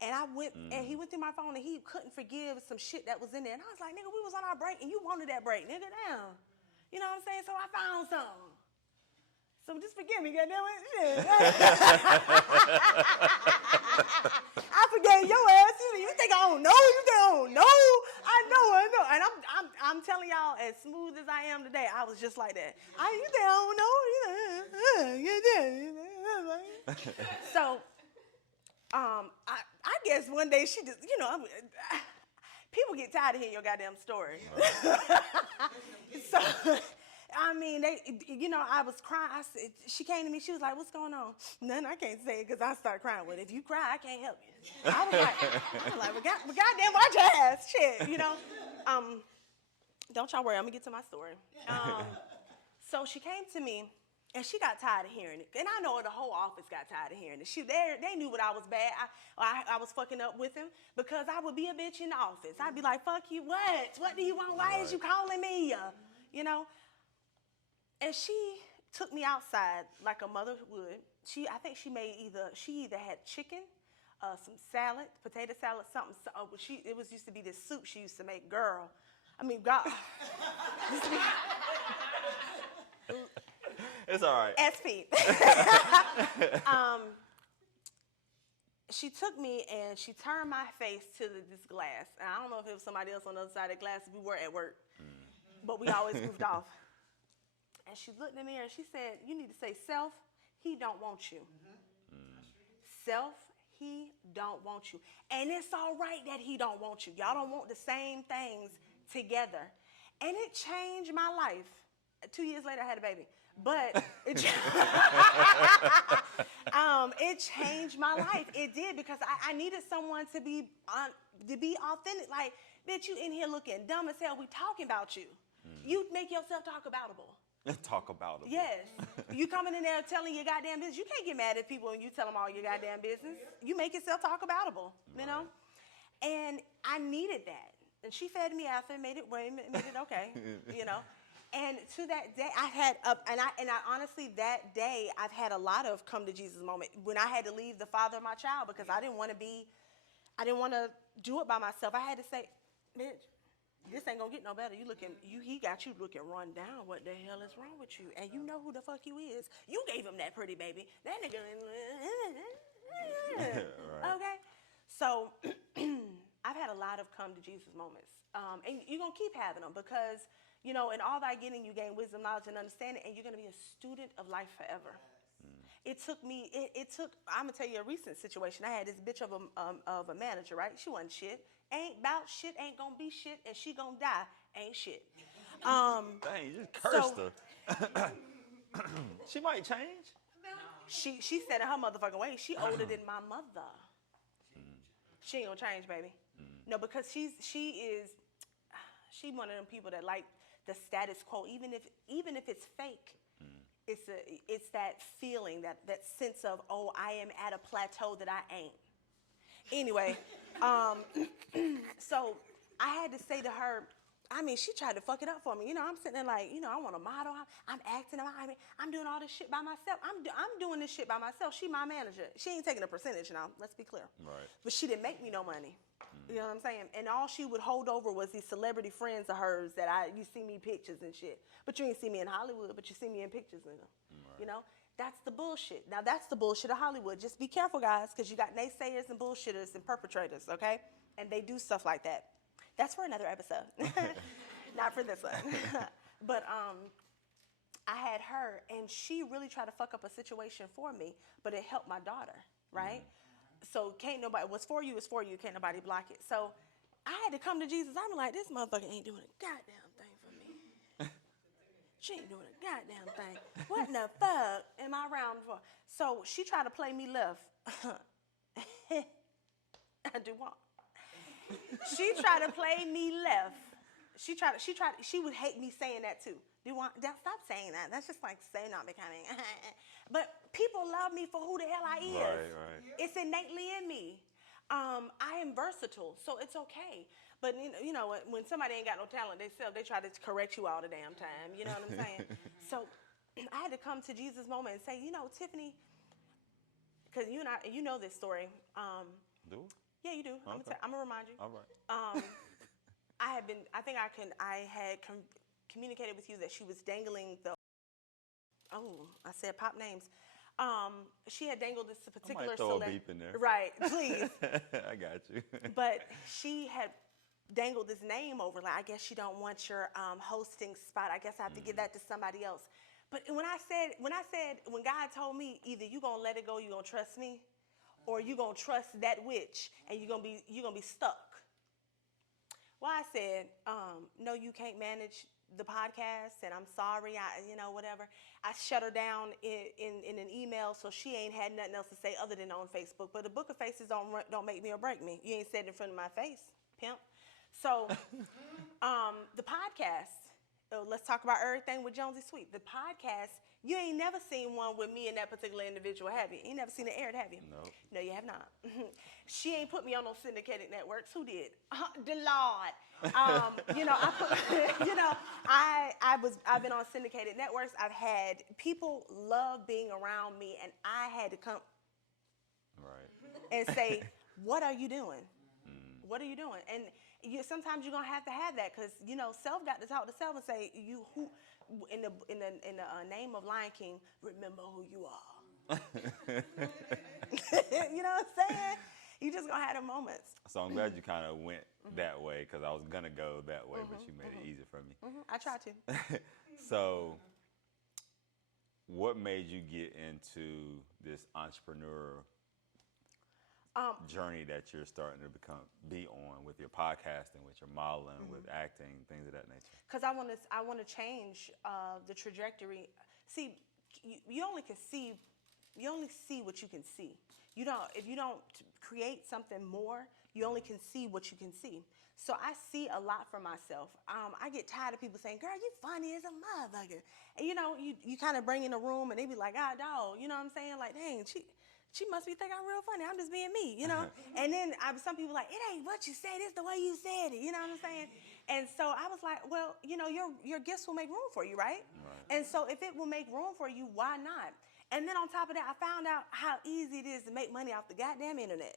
And I went, and he went through my phone, and he couldn't forgive some shit that was in there. And I was like, nigga, we was on our break, and you wanted that break, nigga, damn. You know what I'm saying? So I found something. So just forgive me, goddamn it. I forgave your ass. You think I don't know? You think I don't know? I know. And I'm telling y'all, as smooth as I am today, I was just like that. You think I don't know? So, I guess one day she just, people get tired of hearing your goddamn story. So. I mean, I was crying. She came to me. She was like, what's going on? Nothing, I can't say it because I start crying. Well, if you cry, I can't help you. I was like, well, goddamn, watch your ass. Shit, Don't y'all worry. I'm going to get to my story. So she came to me, and she got tired of hearing it. And I know the whole office got tired of hearing it. They knew what I was bad. I was fucking up with him because I would be a bitch in the office. I'd be like, fuck you, what? What do you want? Why is you calling me? And she took me outside like a mother would. I think she either had chicken, some salad, potato salad, something. It used to be this soup she used to make. God. It's all right. SP. She took me and she turned my face to this glass. And I don't know if it was somebody else on the other side of the glass. We were at work, but we always moved off. And she looked at me and she said, you need to say, self, he don't want you. Self, he don't want you. And it's all right that he don't want you. Y'all don't want the same things together. And it changed my life. 2 years later, I had a baby. But it changed my life. It did, because I needed someone to be authentic. Like, bitch, you in here looking dumb as hell. We talking about you. You make yourself talk aboutable. Talk about it. Yes. You coming in there telling your goddamn business. You can't get mad at people when you tell them all your goddamn business. You make yourself talk aboutable, you know? And I needed that. And she fed me after, made it okay, And to that day, I had, and I honestly, that day, I've had a lot of come to Jesus moment when I had to leave the father of my child because I didn't want to do it by myself. I had to say, bitch, this ain't gonna get no better. He got you looking run down. What the hell is wrong with you? And you know who the fuck you is. You gave him that pretty baby. That nigga. Right. Okay. So I've had a lot of come to Jesus moments. And you're gonna keep having them because, in all thy getting you gain wisdom, knowledge, and understanding, and you're gonna be a student of life forever. It took, I'm gonna tell you a recent situation. I had this bitch of a manager, right? She wasn't shit. Ain't about shit, ain't gonna be shit, and she gonna die, ain't shit. Dang, you just cursed her. She might change. She said in her motherfucking way, she older than my mother. She ain't gonna change, baby. No, because she one of them people that like the status quo, even if it's fake. It's that feeling, that sense of, oh, I am at a plateau that I ain't. Anyway, so I had to say to her, she tried to fuck it up for me. I'm sitting there like, I want a model. I'm acting. I'm doing all this shit by myself. I'm doing this shit by myself. She my manager. She ain't taking a percentage now. Let's be clear. Right. But she didn't make me no money. You know what I'm saying? And all she would hold over was these celebrity friends of hers that you see me pictures and shit. But you ain't see me in Hollywood, but you see me in pictures and you know? That's the bullshit. Now that's the bullshit of Hollywood. Just be careful, guys, because you got naysayers and bullshitters and perpetrators, okay? And they do stuff like that. That's for another episode. Not for this one. But I had her, and she really tried to fuck up a situation for me, but it helped my daughter, right? So can't nobody, what's for you is for you, can't nobody block it. So I had to come to Jesus. I'm like, this motherfucker ain't doing a goddamn thing for me. She ain't doing a goddamn thing. What in the fuck am I around for? So she tried to play me left. I do what? She tried to play me left. She would hate me saying that too. Stop saying that. That's just like so not becoming. But people love me for who the hell I is. Right. It's innately in me. I am versatile, so it's okay. But you know, when somebody ain't got no talent, they try to correct you all the damn time. You know what I'm saying? So I had to come to Jesus' moment and say, you know, Tiffany, because you know this story. Do? Yeah, you do. Okay. I'm gonna remind you. All right. I had communicated with you that she was dangling I said pop names. She had dangled this particular I might throw a beep in there. Right, please. I got you. But she had dangled this name over, like, I guess she don't want your hosting spot. I guess I have to give that to somebody else. But when God told me, either you gonna let it go, you gonna trust me, or you gonna trust that witch, and you're gonna be stuck. Well, I said, no, you can't manage the podcast, and I'm sorry, whatever. I shut her down in an email, so she ain't had nothing else to say other than on Facebook. But the book of faces don't make me or break me. You ain't said it in front of my face, pimp. So the podcast, let's talk about everything with Jonsey Sweet. The podcast, you ain't never seen one with me and that particular individual, have you? You ain't never seen it aired, have you? No. No, you have not. She ain't put me on no syndicated networks. Who did? The Lord. I've been on syndicated networks. I've had people love being around me, and I had to come and say, what are you doing? What are you doing? And sometimes you're gonna have to have that, because self got to talk to self and say, who in the name of Lion King, remember who you are. You know what I'm saying? You just gonna have the moments. So I'm glad you kind of went that way, because I was gonna go that way, but you made it easy for me. I tried to. So, what made you get into this entrepreneur journey that you're starting to be on with your podcasting, with your modeling, with acting, things of that nature? Because I want to change the trajectory. See, you only see what you can see. If you don't create something more, you only can see what you can see. So I see a lot for myself. I get tired of people saying, "Girl, you funny as a motherfucker," and you kind of bring in a room and they be like, "Ah, dog," you know what I'm saying? Like, dang, she must be thinking I'm real funny. I'm just being me, And then some people like, it ain't what you said, it's the way you said it. You know what I'm saying? And so I was like, well, your gifts will make room for you, right? And so if it will make room for you, why not? And then on top of that, I found out how easy it is to make money off the goddamn internet.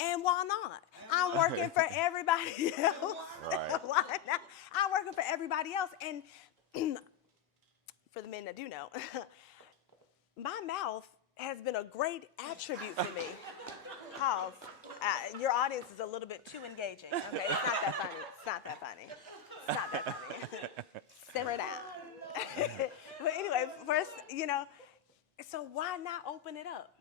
And why not? I'm working for everybody else. Right. Why not? I'm working for everybody else. And for the men that do know, my mouth has been a great attribute for me. Pause. Your audience is a little bit too engaging. Okay, it's not that funny. It's not that funny. It's not that funny. Simmer down. But anyway, first, so why not open it up?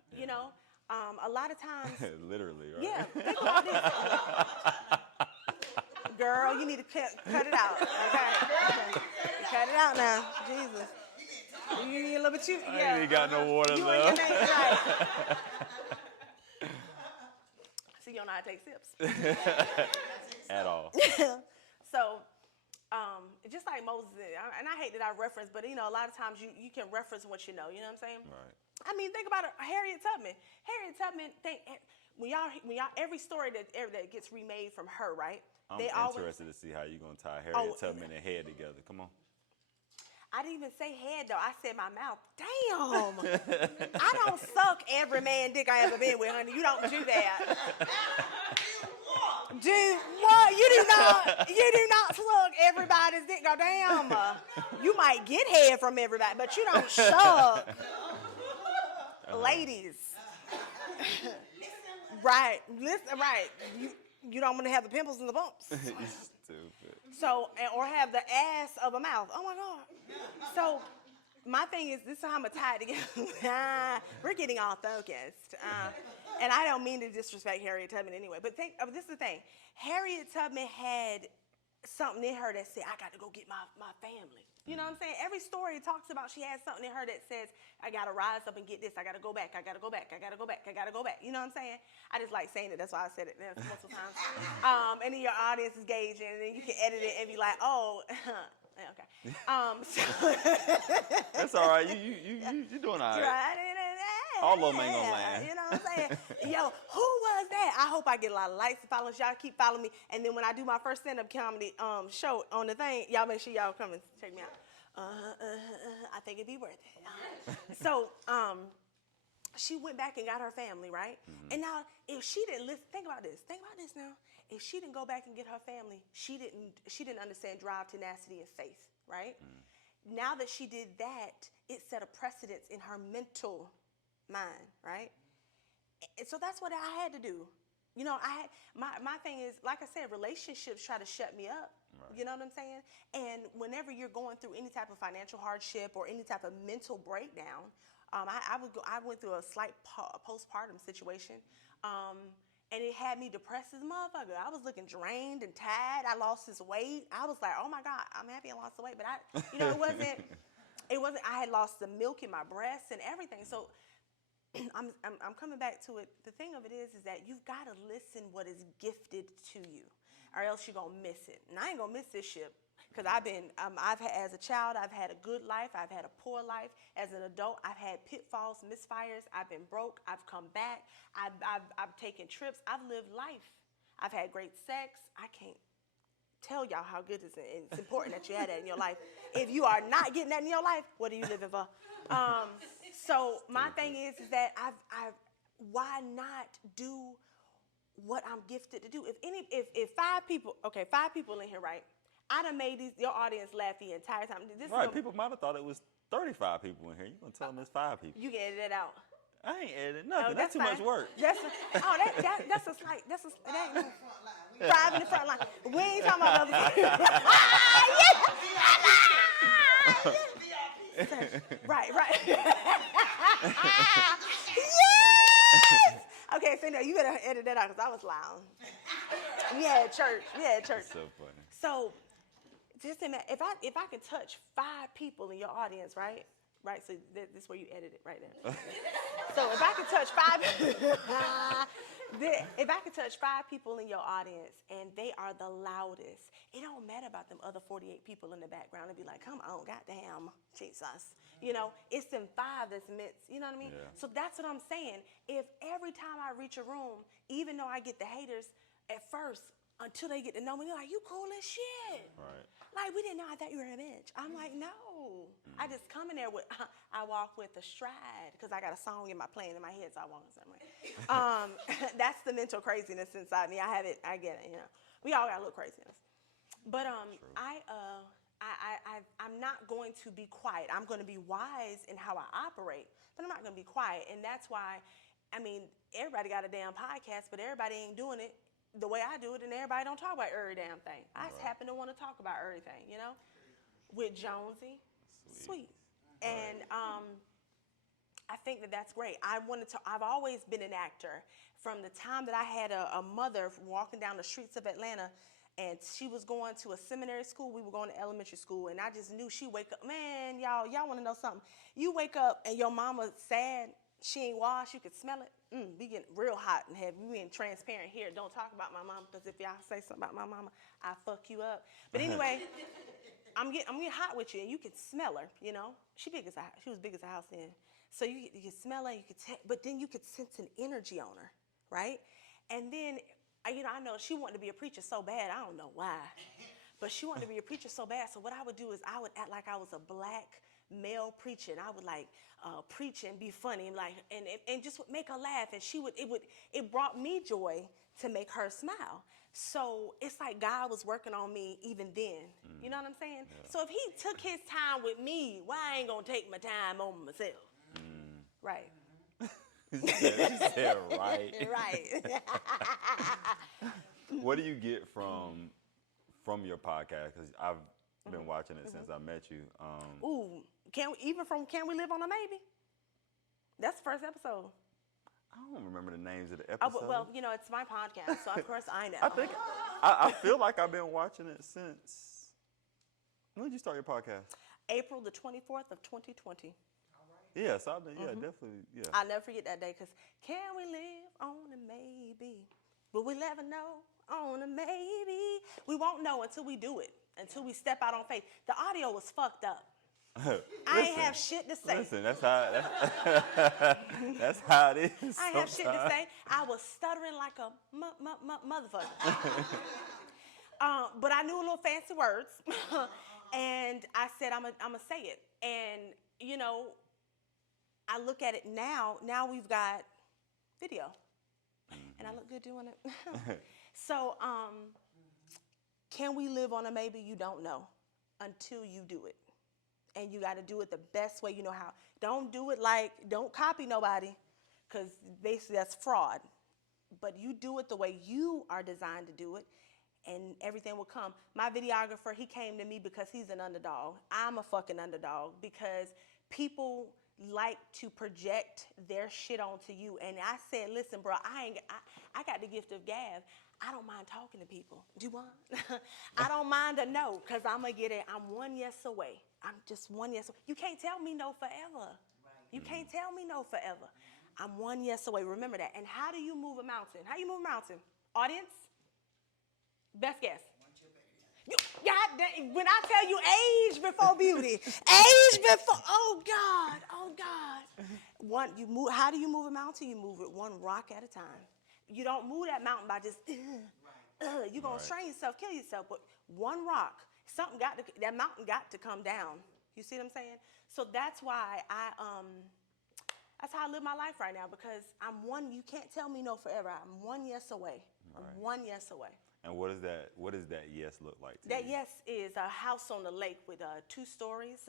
A lot of times. Literally, right? Yeah, think about this. Girl, you need to cut it out, okay? Cut it out now, Jesus. You need a little bit too. I ain't got no water left. Right. So you don't know how to take sips. At all. So, just like Moses, and I hate that I reference, but a lot of times you can reference what you know what I'm saying? Right. I mean, think about it, Harriet Tubman. Harriet Tubman, when y'all every story that gets remade from her, right? I'm interested to see how you're gonna tie Harriet Tubman and Head together. Come on. I didn't even say head, though. I said my mouth. Damn. I don't suck every man dick I ever been with, honey. You don't do that. Dude, what? You do not suck everybody's dick. Go, damn. You might get head from everybody, but you don't suck. Ladies. Right. Listen, right. You don't want to have the pimples and the bumps. Stupid. So, or have the ass of a mouth. Oh my God. So, my thing is, this is how I'm going to tie it together. We're getting all focused. And I don't mean to disrespect Harriet Tubman anyway, but this is the thing. Harriet Tubman had something in her that said, I got to go get my family. You know what I'm saying? Every story talks about she has something in her that says, I got to rise up and get this. I got to go back. I got to go back. I got to go back. I got to go back. You know what I'm saying? I just like saying it. That's why I said it multiple times. And then your audience is gauging, and then you can edit it and be like, oh, okay. So That's all right. You're doing all right. All of them ain't gonna land. You know what I'm saying? Yo, who was that? I hope I get a lot of likes and followers. Y'all keep following me. And then when I do my first stand-up comedy show on the thing, y'all make sure y'all come and check me out. I think it'd be worth it. So she went back and got her family, right? Mm-hmm. And now, if she didn't listen, think about this. Think about this now. If she didn't go back and get her family, she didn't understand drive, tenacity, and faith, right? Mm. Now that she did that, it set a precedence in her mental mind, right? And so that's what I had to do. You know, my thing is, like I said, relationships try to shut me up. Right. You know what I'm saying? And whenever you're going through any type of financial hardship or any type of mental breakdown, I went through a slight postpartum situation, and it had me depressed as a motherfucker. I was looking drained and tired. I lost this weight. I was like, oh my God, I'm happy I lost the weight, but it wasn't. I had lost the milk in my breasts and everything. So I'm coming back to it. The thing of it is that you've got to listen what is gifted to you, or else you're gonna miss it. And I ain't gonna miss this shit. Because as a child, I've had a good life. I've had a poor life. As an adult, I've had pitfalls, misfires. I've been broke. I've come back. I've taken trips. I've lived life. I've had great sex. I can't tell y'all how good it is. It's important that you had that in your life. If you are not getting that in your life, what are you living for? So my thing is that why not do what I'm gifted to do? If five people in here, right? I done made your audience laugh the entire time. Right, people might have thought it was 35 people in here. You're going to tell them there's 5 people. You can edit it out. I ain't editing nothing. No, that's too much work. That's a slight, that ain't 5 in the front line. We ain't talking about other Right. Yes! Okay, so now you better edit that out because I was loud. We had church. That's so funny. So, just imagine, if I could touch 5 people in your audience, right? So this is where you edit it right there. So if I could touch 5, if I could touch 5 people in your audience and they are the loudest, it don't matter about them other 48 people in the background and be like, come on, goddamn, Jesus. You know, it's them 5 that's meant, you know what I mean? Yeah. So that's what I'm saying. If every time I reach a room, even though I get the haters at first, until they get to know me, they're like, you cool as shit. Right. Like, we didn't know, I thought you were a bitch. I'm like, no. I just come in there with, I walk with a stride, because I got a song playing in my head, so I walk something. That's the mental craziness inside me. I get it, you know. We all got a little craziness. But I'm not going to be quiet. I'm going to be wise in how I operate, but I'm not going to be quiet. And that's why, I mean, everybody got a damn podcast, but everybody ain't doing it the way I do it, and everybody don't talk about every damn thing. I just happen to want to talk about everything, you know, with Jonsey Sweet. And I think that's great. I've always been an actor from the time that I had a mother walking down the streets of Atlanta, and she was going to a seminary school. We were going to elementary school, and I just knew she'd wake up. Man, y'all want to know something? You wake up and your mama's sad. She ain't washed. You could smell it. We getting real hot and heavy. We being transparent here. Don't talk about my mama, because if y'all say something about my mama, I fuck you up. But anyway, I'm getting hot with you, and you can smell her. You know, she was big as a house then. So you could smell her. But then you could sense an energy on her, right? And then, I know she wanted to be a preacher so bad. I don't know why. But she wanted to be a preacher so bad. So what I would do is I would act like I was a black male preacher, and I would like preach and be funny, like and just make her laugh. And it brought me joy to make her smile. So it's like God was working on me even then. You know what I'm saying? Yeah. So if he took his time with me, why I ain't gonna take my time on myself? Right. She said right. Right. What do you get from your podcast? Because I've been watching it since I met you. Ooh, Can We Live on a Maybe? That's the first episode. I don't remember the names of the episodes. Oh, well, it's my podcast, so of course I know. I feel like I've been watching it since. When did you start your podcast? April the 24th of 2020. Yes, I've been. Yeah, definitely. Yeah. I'll never forget that day, because can we live on a maybe? Will we ever know on a maybe? We won't know until we do it, until we step out on faith. The audio was fucked up. I ain't have shit to say. Listen, that's how it is. I ain't have shit to say. I was stuttering like a motherfucker. But I knew a little fancy words, and I said, I'm gonna say it. And I look at it now. Now we've got video, and I look good doing it. So, can we live on a maybe? You don't know until you do it. And you got to do it the best way you know how. Don't do it don't copy nobody, because basically that's fraud. But you do it the way you are designed to do it, and everything will come. My videographer, he came to me because he's an underdog. I'm a fucking underdog, because people like to project their shit onto you. And I said, listen, bro, I got the gift of gab. I don't mind talking to people. Do you want? I don't mind a no, because I'm going to get it. I'm 1 yes away. I'm just 1 yes away. You can't tell me no forever. You can't tell me no forever. I'm 1 yes away. Remember that. And how do you move a mountain? How you move a mountain? Audience? Best guess. God, when I tell you age before beauty, age before, oh God. How do you move a mountain? You move it one rock at a time. You don't move that mountain by just, you're going to strain yourself, kill yourself. But one rock, that mountain got to come down. You see what I'm saying? So that's why that's how I live my life right now, because you can't tell me no forever. I'm 1 yes away. I'm 1 yes away. And what does that yes look like to That you? yes is a house on the lake with 2 stories,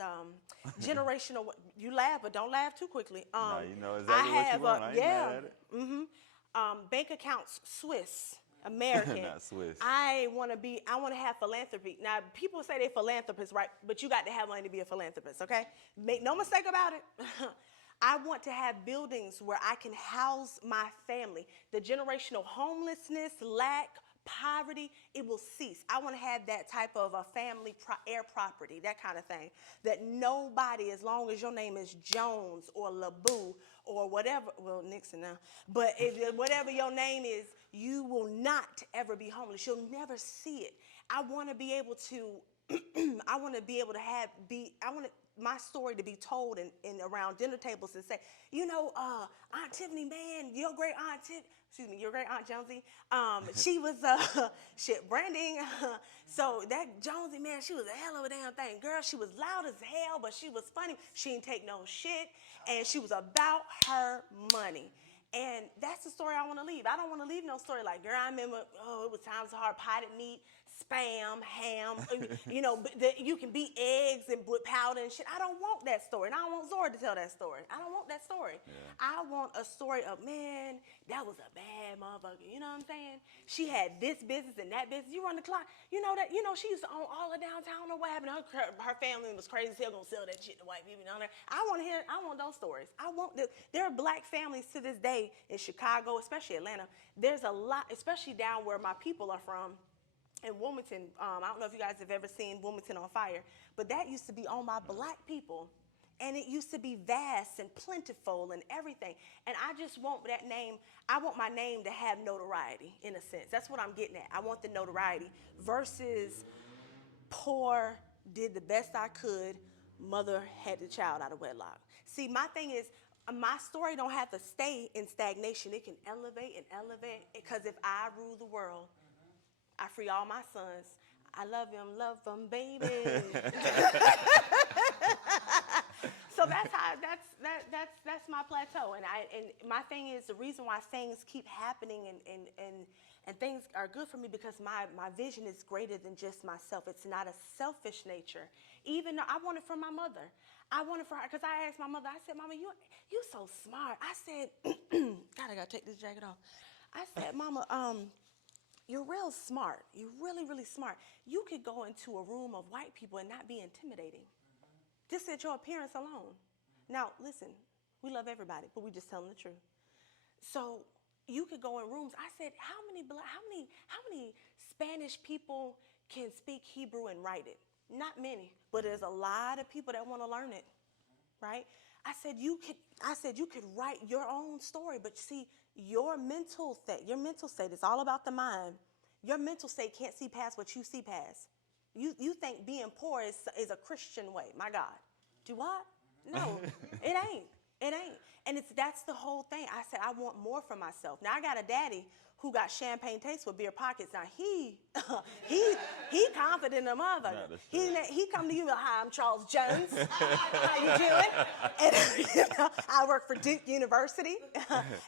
generational. You laugh, but don't laugh too quickly. No, you know exactly what you want. I ain't mad at it. Bank accounts, Swiss, American. Not Swiss. I want to have philanthropy. Now, people say they're philanthropists, right? But you got to have money to be a philanthropist, okay? Make no mistake about it. I want to have buildings where I can house my family. The generational homelessness, lack, poverty, it will cease. I want to have that type of a family air property, that kind of thing. That nobody, as long as your name is Jones or LaBoo or whatever, well, Nixon now, but whatever your name is, you will not ever be homeless. You'll never see it. I want to be able to, I want my story to be told in around dinner tables and say, Aunt Tiffany, man, your great Aunt Jonsey, she was, branding. So that Jonsey, man, she was a hell of a damn thing. Girl, she was loud as hell, but she was funny. She didn't take no shit, and she was about her money. And that's the story I want to leave. I don't want to leave no story like, girl, I remember, it was times hard, potted meat, spam, ham, you can beat eggs and put powder and shit. I don't want that story. And I don't want Zora to tell that story. I don't want that story. Yeah. I want a story of, man, that was a bad motherfucker. You know what I'm saying? She had this business and that business. You run the clock. You know that, she used to own all of downtown. I don't know what happened. Her family was crazy as hell, gonna sell that shit to white people down there. I want those stories. There are black families to this day in Chicago, especially Atlanta. There's a lot, especially down where my people are from. In Wilmington, I don't know if you guys have ever seen Wilmington on Fire, but that used to be owned by black people, and it used to be vast and plentiful and everything. And I just want that name. I want my name to have notoriety, in a sense. That's what I'm getting at. I want the notoriety versus poor, did the best I could, mother had the child out of wedlock. See, my thing is, my story don't have to stay in stagnation. It can elevate and elevate, because if I rule the world, I free all my sons. I love him, baby. So that's my plateau, and my thing is the reason why things keep happening and things are good for me because my vision is greater than just myself. It's not a selfish nature. Even though I want it from my mother, I want it for her because I asked my mother. I said, "Mama, you so smart." I said, "God, I gotta take this jacket off." I said, "Mama, you're real smart. You're really, really smart. You could go into a room of white people and not be intimidating. Just at your appearance alone." Now, listen, we love everybody, but we just telling the truth. So you could go in rooms. I said, how many Spanish people can speak Hebrew and write it? Not many, but there's a lot of people that want to learn it, right? I said you could write your own story, but see, your mental state is all about the mind. Your mental state can't see past what you see past. You think being poor is a Christian way. My God. Do what? No, it ain't. It ain't. And that's the whole thing. I said, I want more for myself. Now, I got a daddy who got champagne taste with beer pockets. Now, he confident in a mother. He come to you, hi, I'm Charles Jones. How you doing? And, I work for Duke University.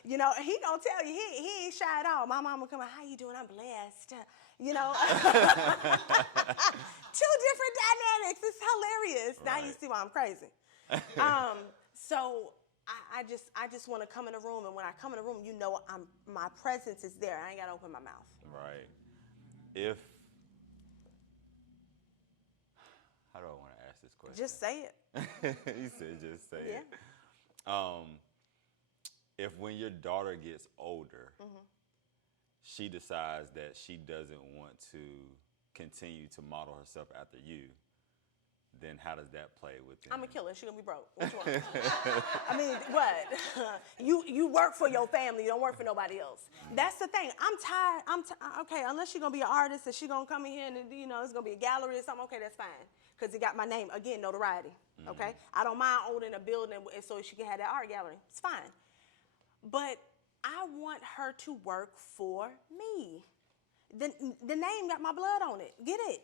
He gonna tell you, he ain't shy at all. My mama come, how you doing? I'm blessed. Two different dynamics. It's hilarious. Right. Now you see why I'm crazy. So I just want to come in a room, and when I come in a room, my presence is there. I ain't gotta open my mouth. Right. How do I want to ask this question? Just say it. You said just say it. If when your daughter gets older, she decides that she doesn't want to continue to model herself after you, then how does that play with them? I'm a killer. She's gonna be broke. Which one? I mean, what? You work for your family. You don't work for nobody else. That's the thing. I'm tired. Okay, unless she's gonna be an artist and she's gonna come in here and it's gonna be a gallery or something. Okay, that's fine. Because it got my name again, notoriety. Okay, I don't mind owning a building so she can have that art gallery. It's fine. But I want her to work for me. The name got my blood on it. Get it?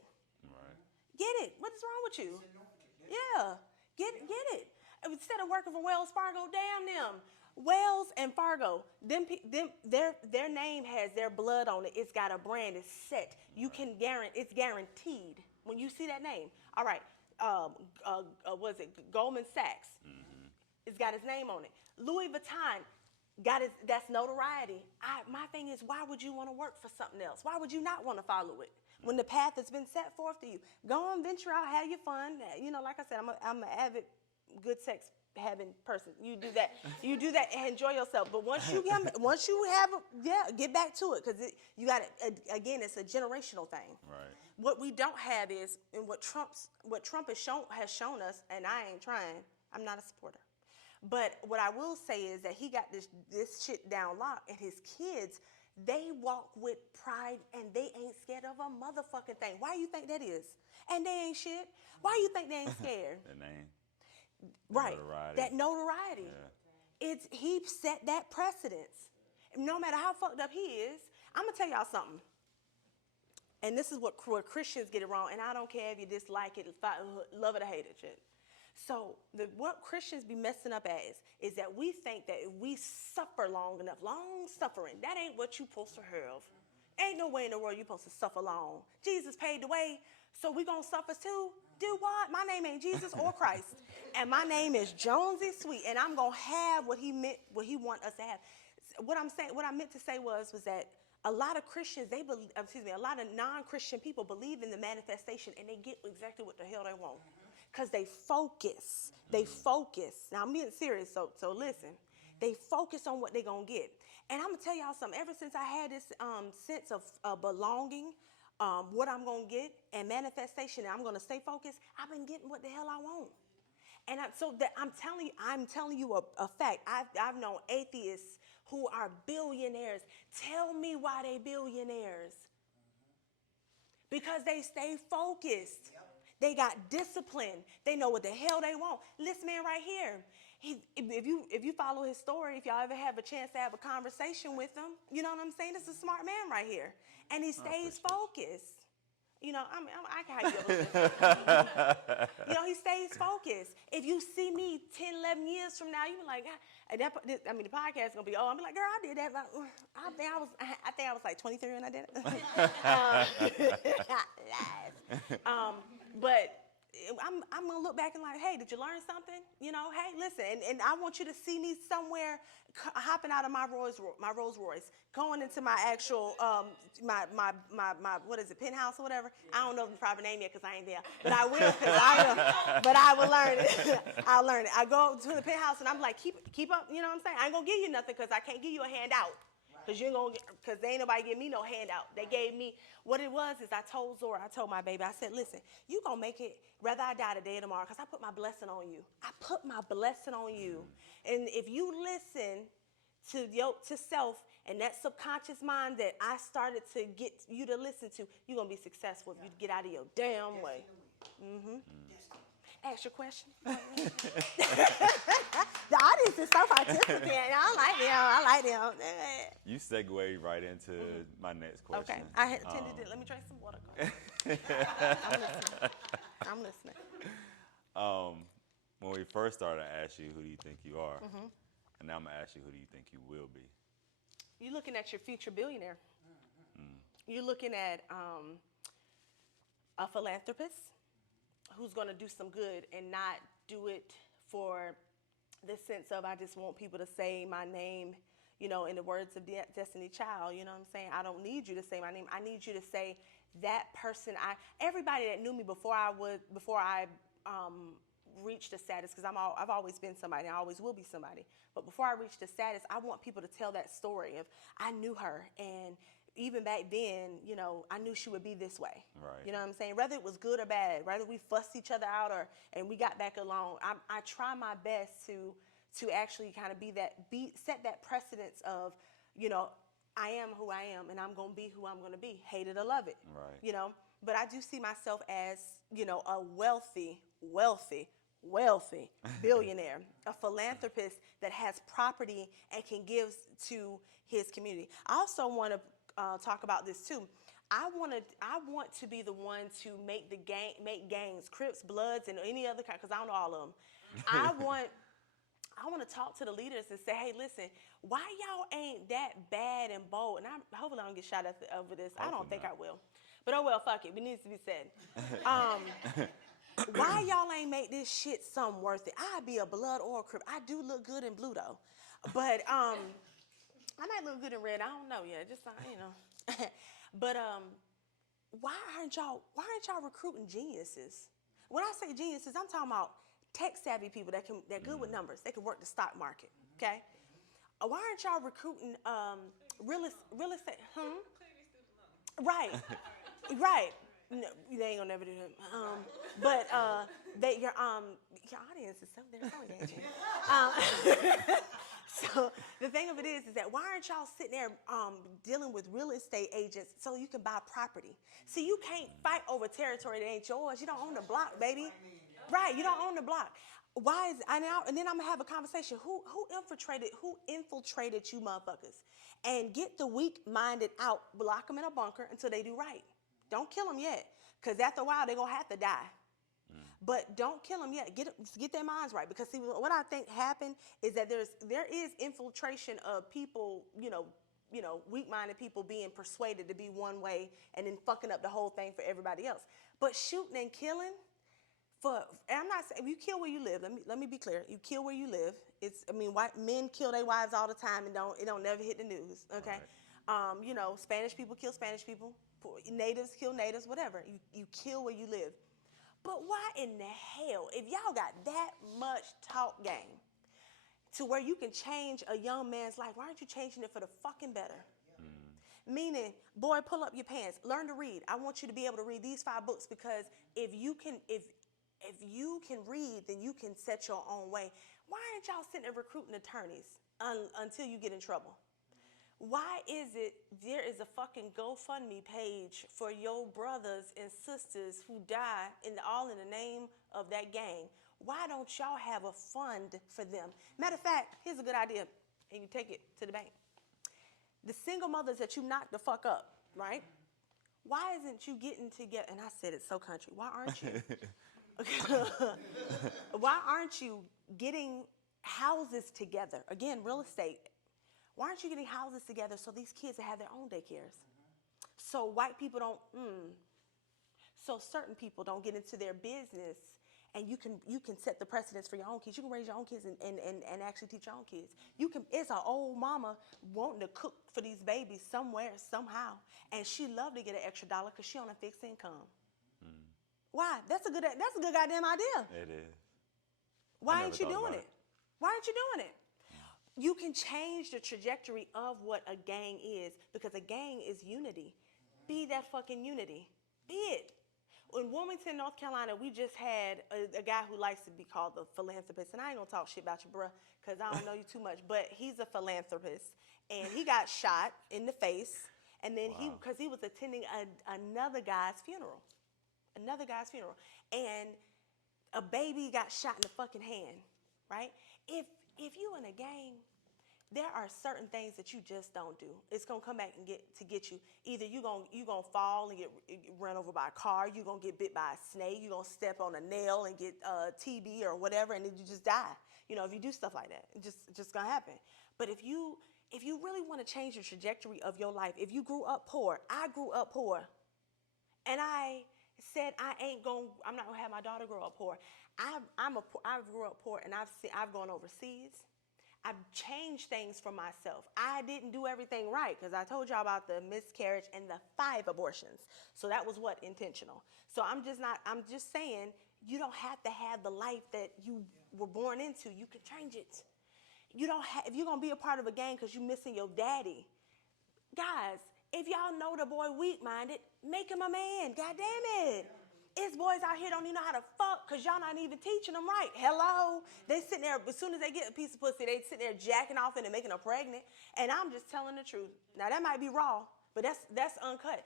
Get it. What is wrong with you? Yeah. Get it. Instead of working for Wells Fargo, damn them. Wells and Fargo, their name has their blood on it. It's got a brand. It's set. You can it's guaranteed when you see that name. All right. Was it Goldman Sachs? It's got his name on it. Louis Vuitton that's notoriety. My thing is, why would you want to work for something else? Why would you not want to follow it? When the path has been set forth to you, go on, venture out, have your fun. Like I said, I'm an avid, good sex having person. You do that, and enjoy yourself. But once you have, get back to it because you got it. Again, it's a generational thing. Right. What we don't have is, and what Trump has shown us, and I ain't trying. I'm not a supporter. But what I will say is that he got this shit down lock, and his kids. They walk with pride and they ain't scared of a motherfucking thing. Why you think that is? And they ain't shit. Why you think they ain't scared? The name. Right. Notoriety. That notoriety. Yeah. He set that precedence. No matter how fucked up he is, I'm gonna tell y'all something. And this is where Christians get it wrong. And I don't care if you dislike it, love it or hate it, shit. So what Christians be messing up as is that we think that if we suffer long enough, long suffering, that ain't what you supposed to have. Ain't no way in the world you supposed to suffer long. Jesus paid the way, so we gonna suffer too? Do what? My name ain't Jesus or Christ. And my name is Jonsey Sweet, and I'm gonna have what he want us to have. What I meant to say was that a lot of Christians, a lot of non-Christian people believe in the manifestation and they get exactly what the hell they want. Because they focus. Now, I'm being serious, so listen. They focus on what they're going to get. And I'm going to tell y'all something. Ever since I had this sense of belonging, what I'm going to get, and manifestation, and I'm going to stay focused, I've been getting what the hell I want. And I'm telling you a fact. I've known atheists who are billionaires. Tell me why they billionaires. Because they stay focused. They got discipline. They know what the hell they want. This man right here, if you follow his story, if y'all ever have a chance to have a conversation with him, you know what I'm saying? This is a smart man right here. And he stays focused. You know, I can hype you up a little bit. You know, he stays focused. If you see me 10, 11 years from now, you be like, the podcast is gonna be, I'm like, girl, I did that. I think I was like 23 when I did it. Lies. But I'm gonna look back and like, hey, did you learn something? You know, hey, listen, and I want you to see me somewhere hopping out of my Rolls Royce, going into my actual my what is it, penthouse or whatever. I don't know the proper name yet because I ain't there, but I will but I will learn it. I'll learn it. I go to the penthouse and I'm like, keep up. You know what I'm saying? I ain't gonna give you nothing because I can't give you a handout. Because ain't nobody give me no handout. They gave me, what it was is I told my baby, I said, listen, you gonna make it, whether I die today or tomorrow, because I put my blessing on you. I put my blessing on you. And if you listen to self and that subconscious mind that I started to get you to listen to, you're gonna be successful if you get out of your damn way. Ask your question. The audience is so participant. I like them. You segued right into my next question. Okay, I had intended it. Let me drink some water. I'm listening. When we first started, I asked you, who do you think you are? And now I'm gonna ask you, who do you think you will be? You're looking at your future billionaire. You're looking at a philanthropist who's going to do some good and not do it for the sense of I just want people to say my name, you know, in the words of Destiny Child, you know what I'm saying? I don't need you to say my name. I need you to say that person. Everybody that knew me before I reached the status, because I've always been somebody, I always will be somebody. But before I reached the status, I want people to tell that story of I knew her, and even back then, you know, I knew she would be this way. Right. You know what I'm saying? Whether it was good or bad, whether we fussed each other out and we got back along, I try my best to actually kind of set that precedence of, you know, I am who I am and I'm going to be who I'm going to be. Hate it or love it. Right. You know, but I do see myself as, you know, a wealthy billionaire, a philanthropist that has property and can give to his community. I also want to talk about this too. I want to be the one to make gangs, Crips, Bloods, and any other kind, because I don't know all of them. I want to talk to the leaders and say, hey, listen, why y'all ain't that bad and bold? And hopefully I don't get shot at over this. I don't think I will. But oh well, fuck it. It needs to be said. Why y'all ain't make this shit something worth it? I'd be a Blood or a Crip. I do look good in blue though. But I might look good in red. I don't know yet. Just you know. But why aren't y'all recruiting geniuses? When I say geniuses, I'm talking about tech savvy people that good with numbers. They can work the stock market. Okay. Why aren't y'all recruiting real estate? Right. Right. No, they ain't gonna never do that. But your audience is so engaging. So the thing of it is that why aren't y'all sitting there dealing with real estate agents so you can buy property? See, you can't fight over territory that ain't yours. You don't own the block, baby. Right? You don't own the block. Why is and then I'm gonna have a conversation. Who infiltrated you, motherfuckers? And get the weak-minded out. Block them in a bunker until they do right. Don't kill them yet, because after a while they're gonna have to die. But don't kill them yet. Get their minds right, because see, what I think happened is that there is infiltration of people, you know, weak-minded people being persuaded to be one way and then fucking up the whole thing for everybody else. But shooting and killing, and I'm not saying you kill where you live. Let me be clear. You kill where you live. White men kill their wives all the time and it don't never hit the news. Okay, right. You know, Spanish people kill Spanish people. Natives kill natives. Whatever. You kill where you live. But why in the hell, if y'all got that much talk game to where you can change a young man's life, why aren't you changing it for the fucking better? Meaning, boy, pull up your pants, learn to read. I want you to be able to read these 5 books, because if you can read, then you can set your own way. Why aren't y'all sitting there recruiting attorneys until you get in trouble? Why is it there is a fucking GoFundMe page for your brothers and sisters who die all in the name of that gang? Why don't y'all have a fund for them? Matter of fact, here's a good idea, and you take it to the bank. The single mothers that you knocked the fuck up, right? why isn't you getting together? And I said it so country. Why aren't you? Why aren't you getting houses together? Again, real estate. Why aren't you getting houses together so these kids have their own daycares? So white people don't, so certain people don't get into their business, and you can set the precedence for your own kids. You can raise your own kids and actually teach your own kids. It's an old mama wanting to cook for these babies somewhere, somehow, and she love to get an extra dollar because she on a fixed income. Why? That's a good goddamn idea. It is. Why aren't you doing it? Why aren't you doing it? You can change the trajectory of what a gang is, because a gang is unity. Be that fucking unity. Be it. In Wilmington, North Carolina, we just had a guy who likes to be called a philanthropist. And I ain't gonna talk shit about you, bruh, because I don't know you too much. But he's a philanthropist. And he got shot in the face. And then because he was attending another guy's funeral. Another guy's funeral. And a baby got shot in the fucking hand, right? If you in a gang, there are certain things that you just don't do. It's gonna come back and get you. Either you gonna fall and get run over by a car. You gonna get bit by a snake. You gonna step on a nail and get TB or whatever, and then you just die. You know, if you do stuff like that, it's just gonna happen. But if you really want to change the trajectory of your life, if you grew up poor, I grew up poor, and I said I'm not gonna have my daughter grow up poor. I grew up poor, and I've gone overseas. I've changed things for myself. I didn't do everything right, because I told y'all about the miscarriage and the 5 abortions. So that was intentional. So I'm just saying, you don't have to have the life that you were born into. You can change it. If you're gonna be a part of a gang because you're missing your daddy, guys, if y'all know the boy weak-minded, make him a man. God damn it. It's boys out here don't even know how to fuck because y'all not even teaching them right. Hello? They sitting there, as soon as they get a piece of pussy, they sitting there jacking off and making her pregnant. And I'm just telling the truth. Now, that might be raw, but that's uncut.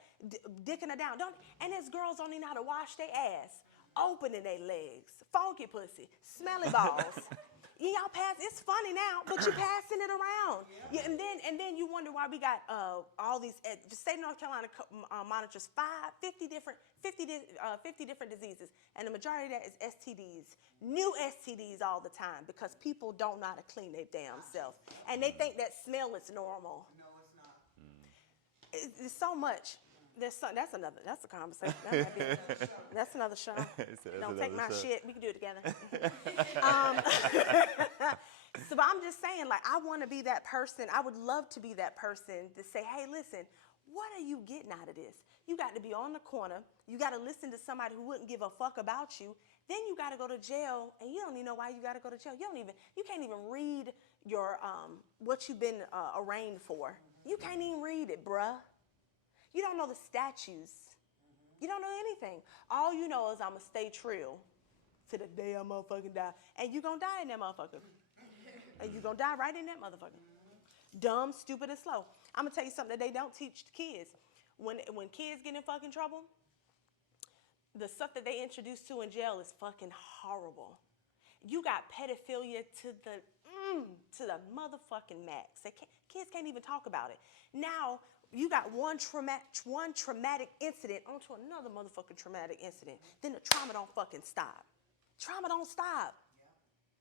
Dicking her down. And these girls don't even know how to wash their ass, opening their legs, funky pussy, smelly balls. Y'all pass. It's funny now, but you're passing it around. Yeah, and then you wonder why we got all these. The state of North Carolina monitors 50 different diseases, and the majority of that is STDs, new STDs all the time, because people don't know how to clean their damn self, and they think that smell is normal. No, it's not. It's so much. That's a conversation. That's another show. Don't take my shit. We can do it together. So I'm just saying, like, I want to be that person. I would love to be that person to say, hey, listen, what are you getting out of this? You got to be on the corner. You got to listen to somebody who wouldn't give a fuck about you. Then you got to go to jail, and you don't even know why you got to go to jail. You can't even read your what you've been arraigned for. You can't even read it, bruh. You don't know the statutes. You don't know anything. All you know is I'm going to stay true to the day I motherfucking die. And you're going to die in that motherfucker. And you're going to die right in that motherfucker. Dumb, stupid, and slow. I'm going to tell you something that they don't teach the kids. When kids get in fucking trouble, the stuff that they introduce to in jail is fucking horrible. You got pedophilia to the motherfucking max. Kids can't even talk about it. Now, you got one traumatic incident onto another motherfucking traumatic incident. Then the trauma don't fucking stop. Trauma don't stop.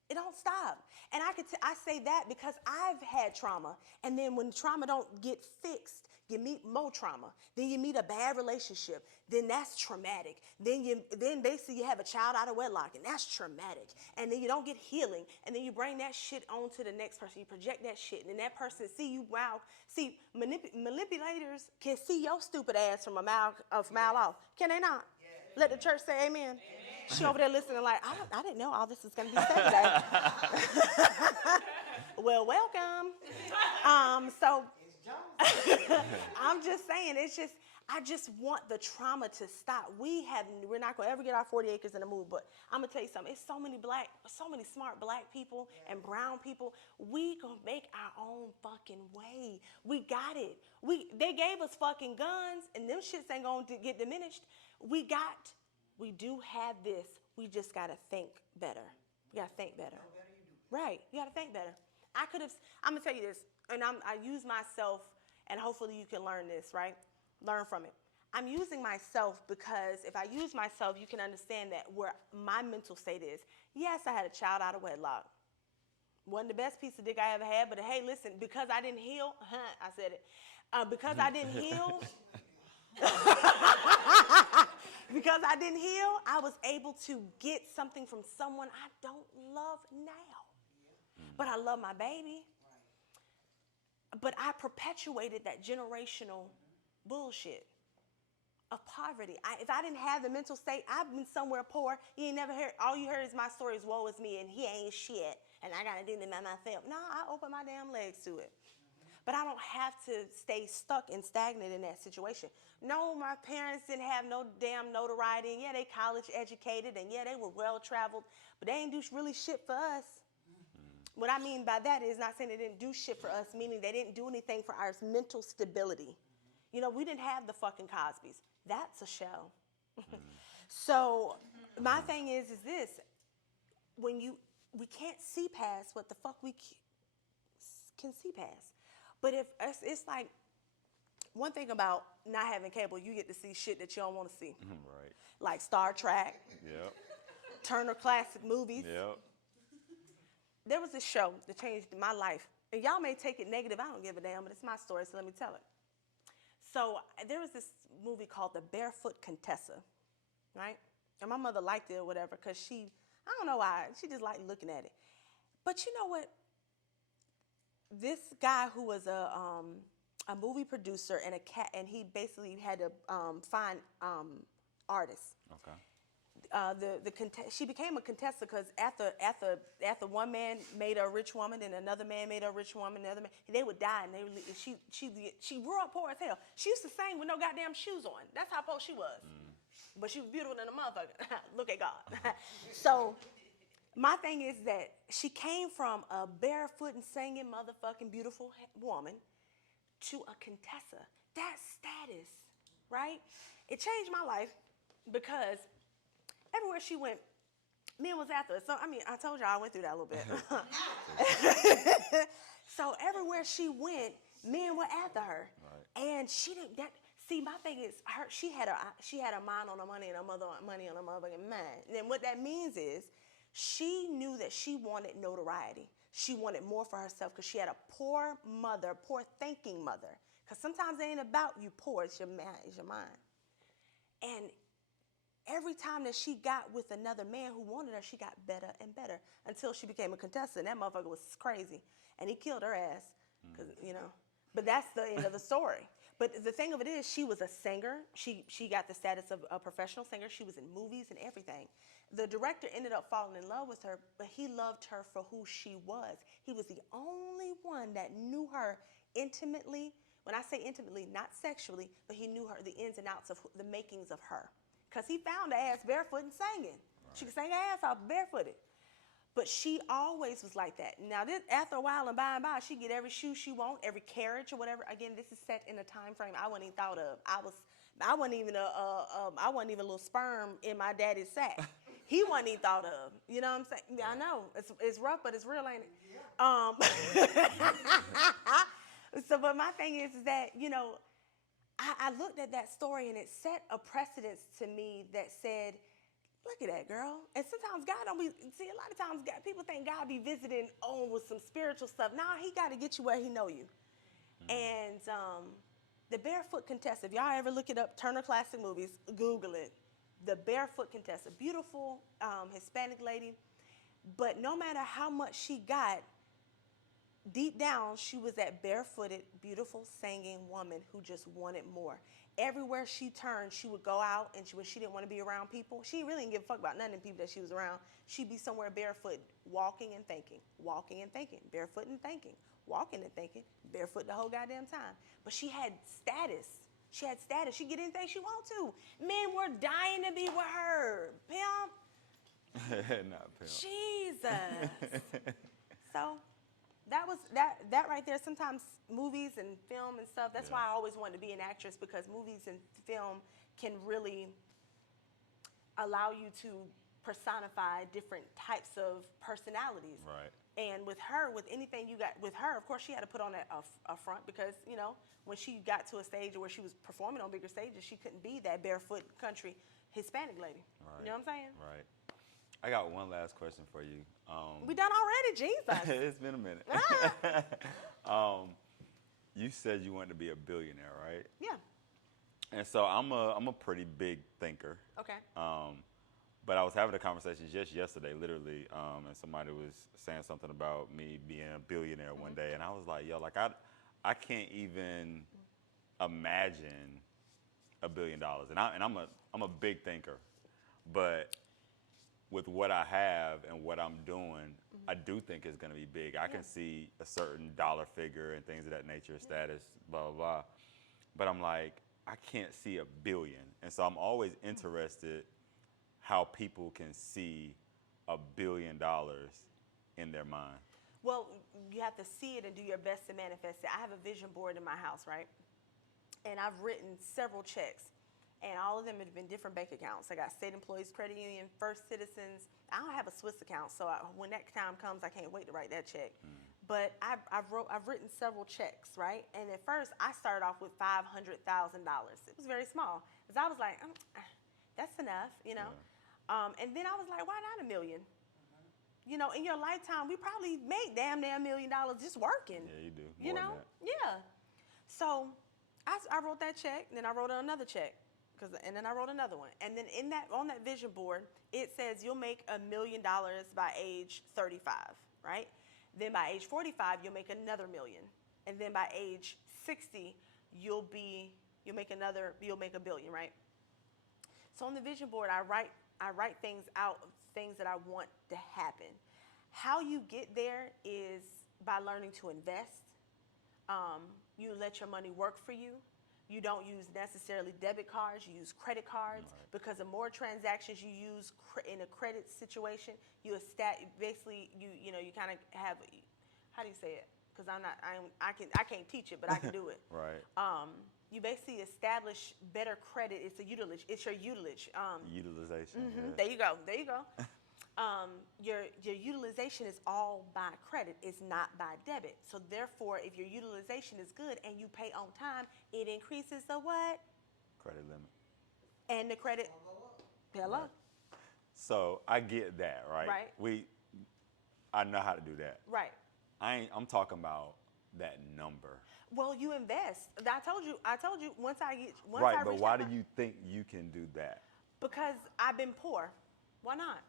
It don't stop. And I say that because I've had trauma. And then when trauma don't get fixed, you meet more trauma. Then you meet a bad relationship. Then that's traumatic. Then basically you have a child out of wedlock, and that's traumatic. And then you don't get healing. And then you bring that shit on to the next person. You project that shit. And then that person see you, wow. See, manipulators can see your stupid ass from a mile off. Can they not? Yes. Let the church say amen. Amen. She over there listening like, I didn't know all this was going to be said today. Well, welcome. So I'm just saying, I just want the trauma to stop. We're not going to ever get our 40 acres in the move, but I'm going to tell you something. It's so many smart black people and brown people. We going to make our own fucking way. We got it. They gave us fucking guns, and them shits ain't going to get diminished. We do have this. We just got to think better. We got to think better. Right. You got to think better. I'm going to tell you this, and I use myself, and hopefully you can learn this, right? Learn from it. I'm using myself because if I use myself, you can understand that where my mental state is. Yes, I had a child out of wedlock. Wasn't the best piece of dick I ever had, but hey, listen, because I didn't heal, I said it. Because I didn't heal, because I didn't heal, I was able to get something from someone I don't love now. But I love my baby. But I perpetuated that generational bullshit of poverty. If I didn't have the mental state, I've been somewhere poor. You ain't never heard, all you heard is my story is woe is me and he ain't shit and I gotta do it by myself. No, I open my damn legs to it. But I don't have to stay stuck and stagnant in that situation. No, my parents didn't have no damn notoriety. And yeah, they college educated and yeah, they were well traveled, but they ain't do really shit for us. What I mean by that is not saying they didn't do shit for us, meaning they didn't do anything for our mental stability. You know, we didn't have the fucking Cosbys. That's a show. So my thing is this, we can't see past what the fuck we can see past. But if it's like, one thing about not having cable, you get to see shit that you don't want to see. Right. Like Star Trek, Yep. Turner Classic Movies. Yep. There was this show that changed my life. And y'all may take it negative, I don't give a damn, but it's my story, so let me tell it. So there was this movie called The Barefoot Contessa, right? And my mother liked it or whatever because I don't know why, she just liked looking at it. But you know what? This guy who was a movie producer and he basically had to find artists. Okay. She became a Contessa because after one man made her a rich woman and another man made her a rich woman, another man, they would die and she grew up poor as hell. She used to sing with no goddamn shoes on. That's how poor she was. But she was beautiful than a motherfucker. Look at God. So my thing is that she came from a barefoot and singing motherfucking beautiful woman to a Contessa. That status, right? It changed my life because everywhere she went, men was after her. So, I mean, I told y'all I went through that a little bit. So everywhere she went, men were after her. Right. And she didn't, see, my thing is, she had a mind on her money and her mother money on her motherfucking mind. And what that means is, she knew that she wanted notoriety. She wanted more for herself because she had a poor mother, poor thinking mother. Because sometimes it ain't about you poor, it's your mind. And every time that she got with another man who wanted her, she got better and better until she became a Contessa. And that motherfucker was crazy. And he killed her ass, cause, you know. But that's the end of the story. But the thing of it is, she was a singer. She got the status of a professional singer. She was in movies and everything. The director ended up falling in love with her, but he loved her for who she was. He was the only one that knew her intimately. When I say intimately, not sexually, but he knew her, the ins and outs of the makings of her. Because he found her ass barefoot and singing. Right. She could sing her ass off barefooted. But she always was like that. Now, after a while and by and by, she get every shoe she want, every carriage or whatever. Again, this is set in a time frame I wasn't even thought of. I wasn't even a little sperm in my daddy's sack. He wasn't even thought of. You know what I'm saying? Yeah, I know. It's rough, but it's real, ain't it? So, but my thing is that, you know, I looked at that story and it set a precedence to me that said, look at that girl. And sometimes God don't be, see, a lot of times people think God be visiting with some spiritual stuff. Nah, he got to get you where he know you. And the Barefoot Contessa, if y'all ever look it up, Turner Classic Movies, Google it. The Barefoot Contessa, beautiful Hispanic lady. But no matter how much she got, deep down, she was that barefooted, beautiful, singing woman who just wanted more. Everywhere she turned, she would go out, and when she didn't want to be around people, she really didn't give a fuck about none of the people that she was around. She'd be somewhere barefoot, walking and thinking, barefoot and thinking, walking and thinking, barefoot the whole goddamn time. But she had status. She'd get anything she want to. Men were dying to be with her. Pimp. Not pimp. Jesus. So that right there. Sometimes movies and film and stuff, that's why I always wanted to be an actress, because movies and film can really allow you to personify different types of personalities. Right. And with her, with anything you got, with her, of course, she had to put on a front because, you know, when she got to a stage where she was performing on bigger stages, she couldn't be that barefoot country Hispanic lady. Right. You know what I'm saying? Right. I got one last question for you. We done already, Jesus. It's been a minute. You said you wanted to be a billionaire, right? Yeah. And so I'm a pretty big thinker. Okay. But I was having a conversation just yesterday, literally, and somebody was saying something about me being a billionaire one day, and I was like, yo, like I can't even imagine $1 billion, and I'm a big thinker, but with what I have and what I'm doing, I do think it's going to be big. I can see a certain dollar figure and things of that nature, status, blah blah blah, but I'm like, I can't see $1 billion, and so I'm always interested how people can see $1 billion in their mind. Well, you have to see it and do your best to manifest it. I have a vision board in my house, right? And I've written several checks, and all of them have been different bank accounts. I got State Employees Credit Union, First Citizens. I don't have a Swiss account, so when that time comes, I can't wait to write that check. But I've written several checks, right? And at first, I started off with $500,000. It was very small, because I was like, that's enough, you know? And then I was like, why not $1 million? You know, in your lifetime, we probably make damn near $1 million just working. Yeah, you do. You More know? than that. Yeah. So I wrote that check, and then I wrote another check, and then I wrote another one. And then on that vision board, it says you'll make $1 million by age 35, right? Then by age 45, you'll make another $1 million. And then by age 60, you'll make $1 billion, right? So on the vision board, I write things out, things that I want to happen. How you get there is by learning to invest. You let your money work for you. You don't use necessarily debit cards, you use credit cards, because the more transactions you use in a credit situation, you kind of have, how do you say it? Because I can't teach it, but I can do it. Right. You basically establish better credit. It's your utilage. Utilization. Yeah. There you go. Your utilization is all by credit. It's not by debit. So therefore, if your utilization is good and you pay on time, it increases the what? Credit limit. And the credit. Hello. Right. So I get that, right? Right. I know how to do that. Right. I'm talking about that number. Well, you invest. I told you. Once I Right, I but reach why that do you think you can do that? Because I've been poor. Why not?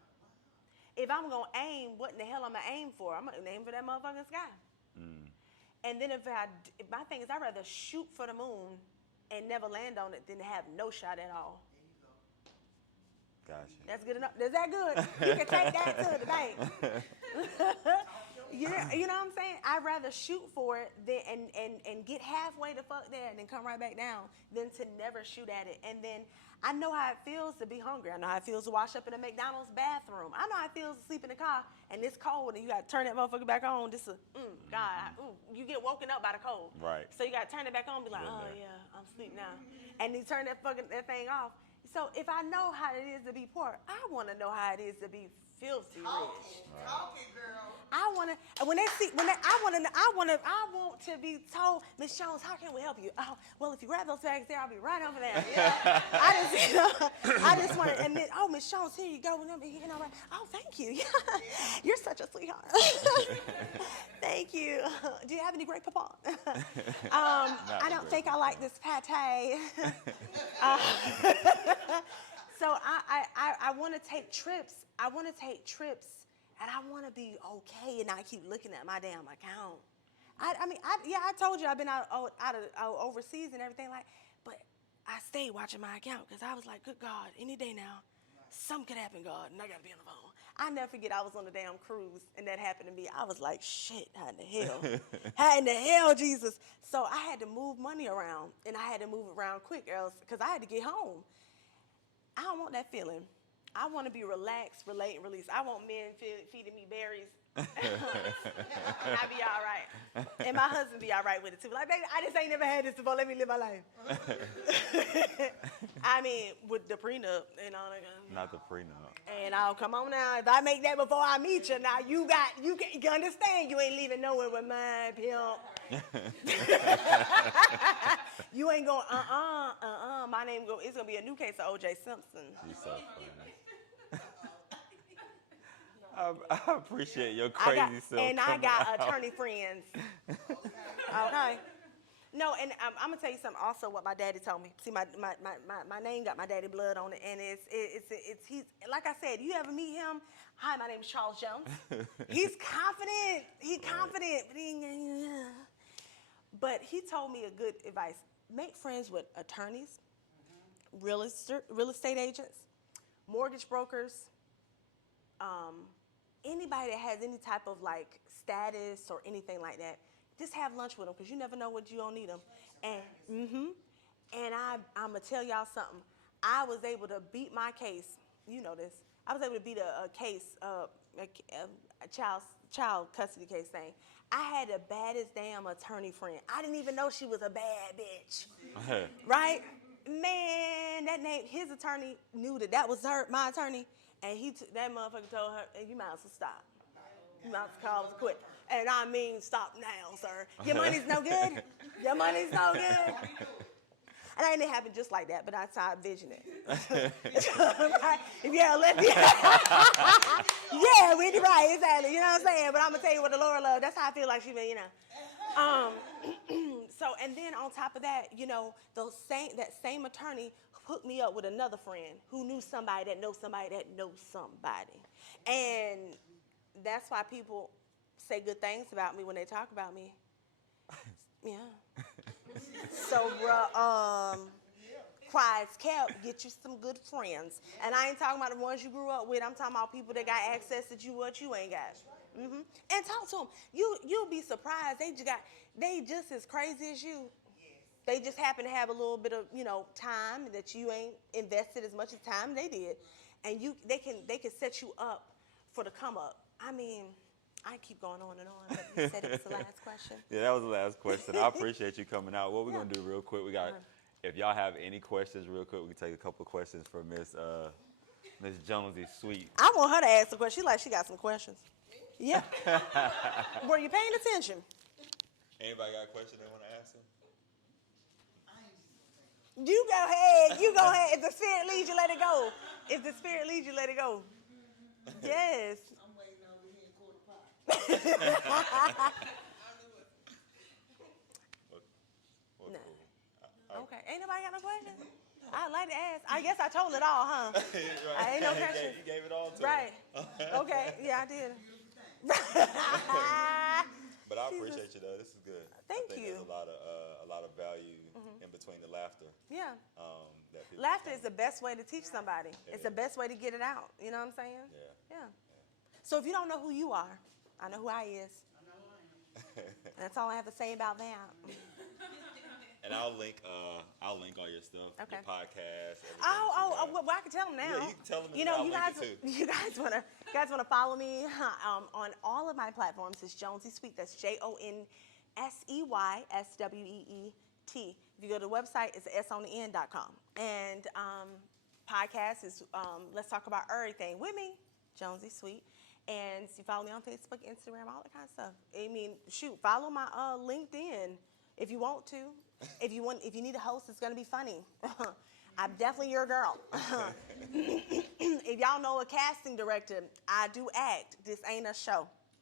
If I'm gonna aim, what in the hell am I aim for? I'm gonna aim for that motherfucking sky. And then my thing is, I'd rather shoot for the moon and never land on it than to have no shot at all. Gotcha. That's good enough. Is that good? You can take that to the bank. You know what I'm saying? I'd rather shoot for it and get halfway the fuck there and then come right back down than to never shoot at it. And then I know how it feels to be hungry. I know how it feels to wash up in a McDonald's bathroom. I know how it feels to sleep in the car and it's cold and you got to turn that motherfucker back on. You get woken up by the cold. Right. So you got to turn it back on and be like, yeah, I'm asleep now. And you turn that thing off. So if I know how it is to be poor, I want to know how it is to be filthy rich. Talking, girl. I want to be told, Miss Jones, how can we help you? Oh, well, if you grab those bags there, I'll be right over there. Yeah. I just want to admit, oh, Miss Jones, here you go. Oh, thank you. You're such a sweetheart. Thank you. Do you have any great papa? I don't think I like this pate. So I want to take trips. And I want to be okay and not keep looking at my damn account. I told you I've been out overseas and everything but I stayed watching my account because I was like, good God, any day now, something could happen, God, and I got to be on the phone. I never forget I was on the damn cruise and that happened to me. I was like, shit, how in the hell? How in the hell, Jesus? So I had to move money around and I had to move it around quick else because I had to get home. I don't want that feeling. I want to be relaxed, relate, and release. I want men feeding me berries I'll be all right. And my husband be all right with it too. Like, baby, I just ain't never had this before. Let me live my life. I mean, with the prenup and all that. Not the prenup. And I'll come on now. If I make that before I meet you, now you understand you ain't leaving nowhere with my pimp. You ain't going, my name it's gonna be a new case of O.J. Simpson. You're so funny. I appreciate your crazy self. And I coming got out. attorney friends. Okay. No, and I'm gonna tell you something. Also, what my daddy told me. See, my name got my daddy blood on it, and it's he's like I said. You ever meet him? Hi, my name is Charles Jones. He's confident. He's confident, but he told me a good advice: make friends with attorneys, real estate agents, mortgage brokers. Anybody that has any type of like status or anything like that, just have lunch with them because you never know what you gonna need them. And and I'm gonna tell y'all something. I was able to beat my case. You know this. I was able to beat a case, a child custody case thing. I had the baddest damn attorney friend. I didn't even know she was a bad bitch. Right? Man, his attorney knew that was my attorney. And that motherfucker told her, hey, you might as well stop. You might as well call us quit. And I mean, stop now, sir. Your money's no good. Your money's no good. And it didn't happen just like that, but that's how I envision it. Yeah, yeah, we're right, exactly. You know what I'm saying? But I'm going to tell you what the Lord loves. That's how I feel like she been, you know. So, and then on top of that, you know, that same attorney hooked me up with another friend who knew somebody that knows somebody that knows somebody. And that's why people say good things about me when they talk about me. Yeah. So, bruh, quiet's kept, get you some good friends. And I ain't talking about the ones you grew up with. I'm talking about people that got access to what you ain't got. And talk to them. You'll be surprised. They just as crazy as you. They just happen to have a little bit of, you know, time that you ain't invested as much as time they did. And they can set you up for the come up. I mean, I keep going on and on, but you said it was the last question. Yeah, that was the last question. I appreciate you coming out. What we're going to do real quick, if y'all have any questions real quick, we can take a couple of questions for Miss Jonsey Sweet. I want her to ask a question. She got some questions. Yeah. Were you paying attention? Anybody got a question they want to ask him? You go ahead. You go ahead. If the spirit leads you, let it go. If the spirit leads you, let it go. Yes. I'm waiting over here in quarter pot. No. Okay. Ain't nobody got no question? I'd like to ask. I guess I told it all, huh? Right. I ain't no question. You gave it all to Right. him. Okay. Yeah, I did. But I appreciate you though. This is good. Thank I think you. There's a lot of value in between the laughter. Yeah. That people Laughter is the best way to teach somebody. It's the best way to get it out. You know what I'm saying? Yeah. So if you don't know who you are, I know who I is. I know who I am. And that's all I have to say about that. And I'll link all your stuff, Okay. your podcast. Well, I can tell them now. Yeah, you can tell them. You know, and you guys wanna follow me on all of my platforms. It's Jonsey Sweet. That's JONSEY SWEET. If you go to the website, it's sontheend.com. And podcast is Let's Talk About Everything with me, Jonsey Sweet. And you follow me on Facebook, Instagram, all that kind of stuff. I mean, shoot, follow my LinkedIn if you want to. If you need a host, it's gonna be funny. I'm definitely your girl. If y'all know a casting director, I do act. This ain't a show.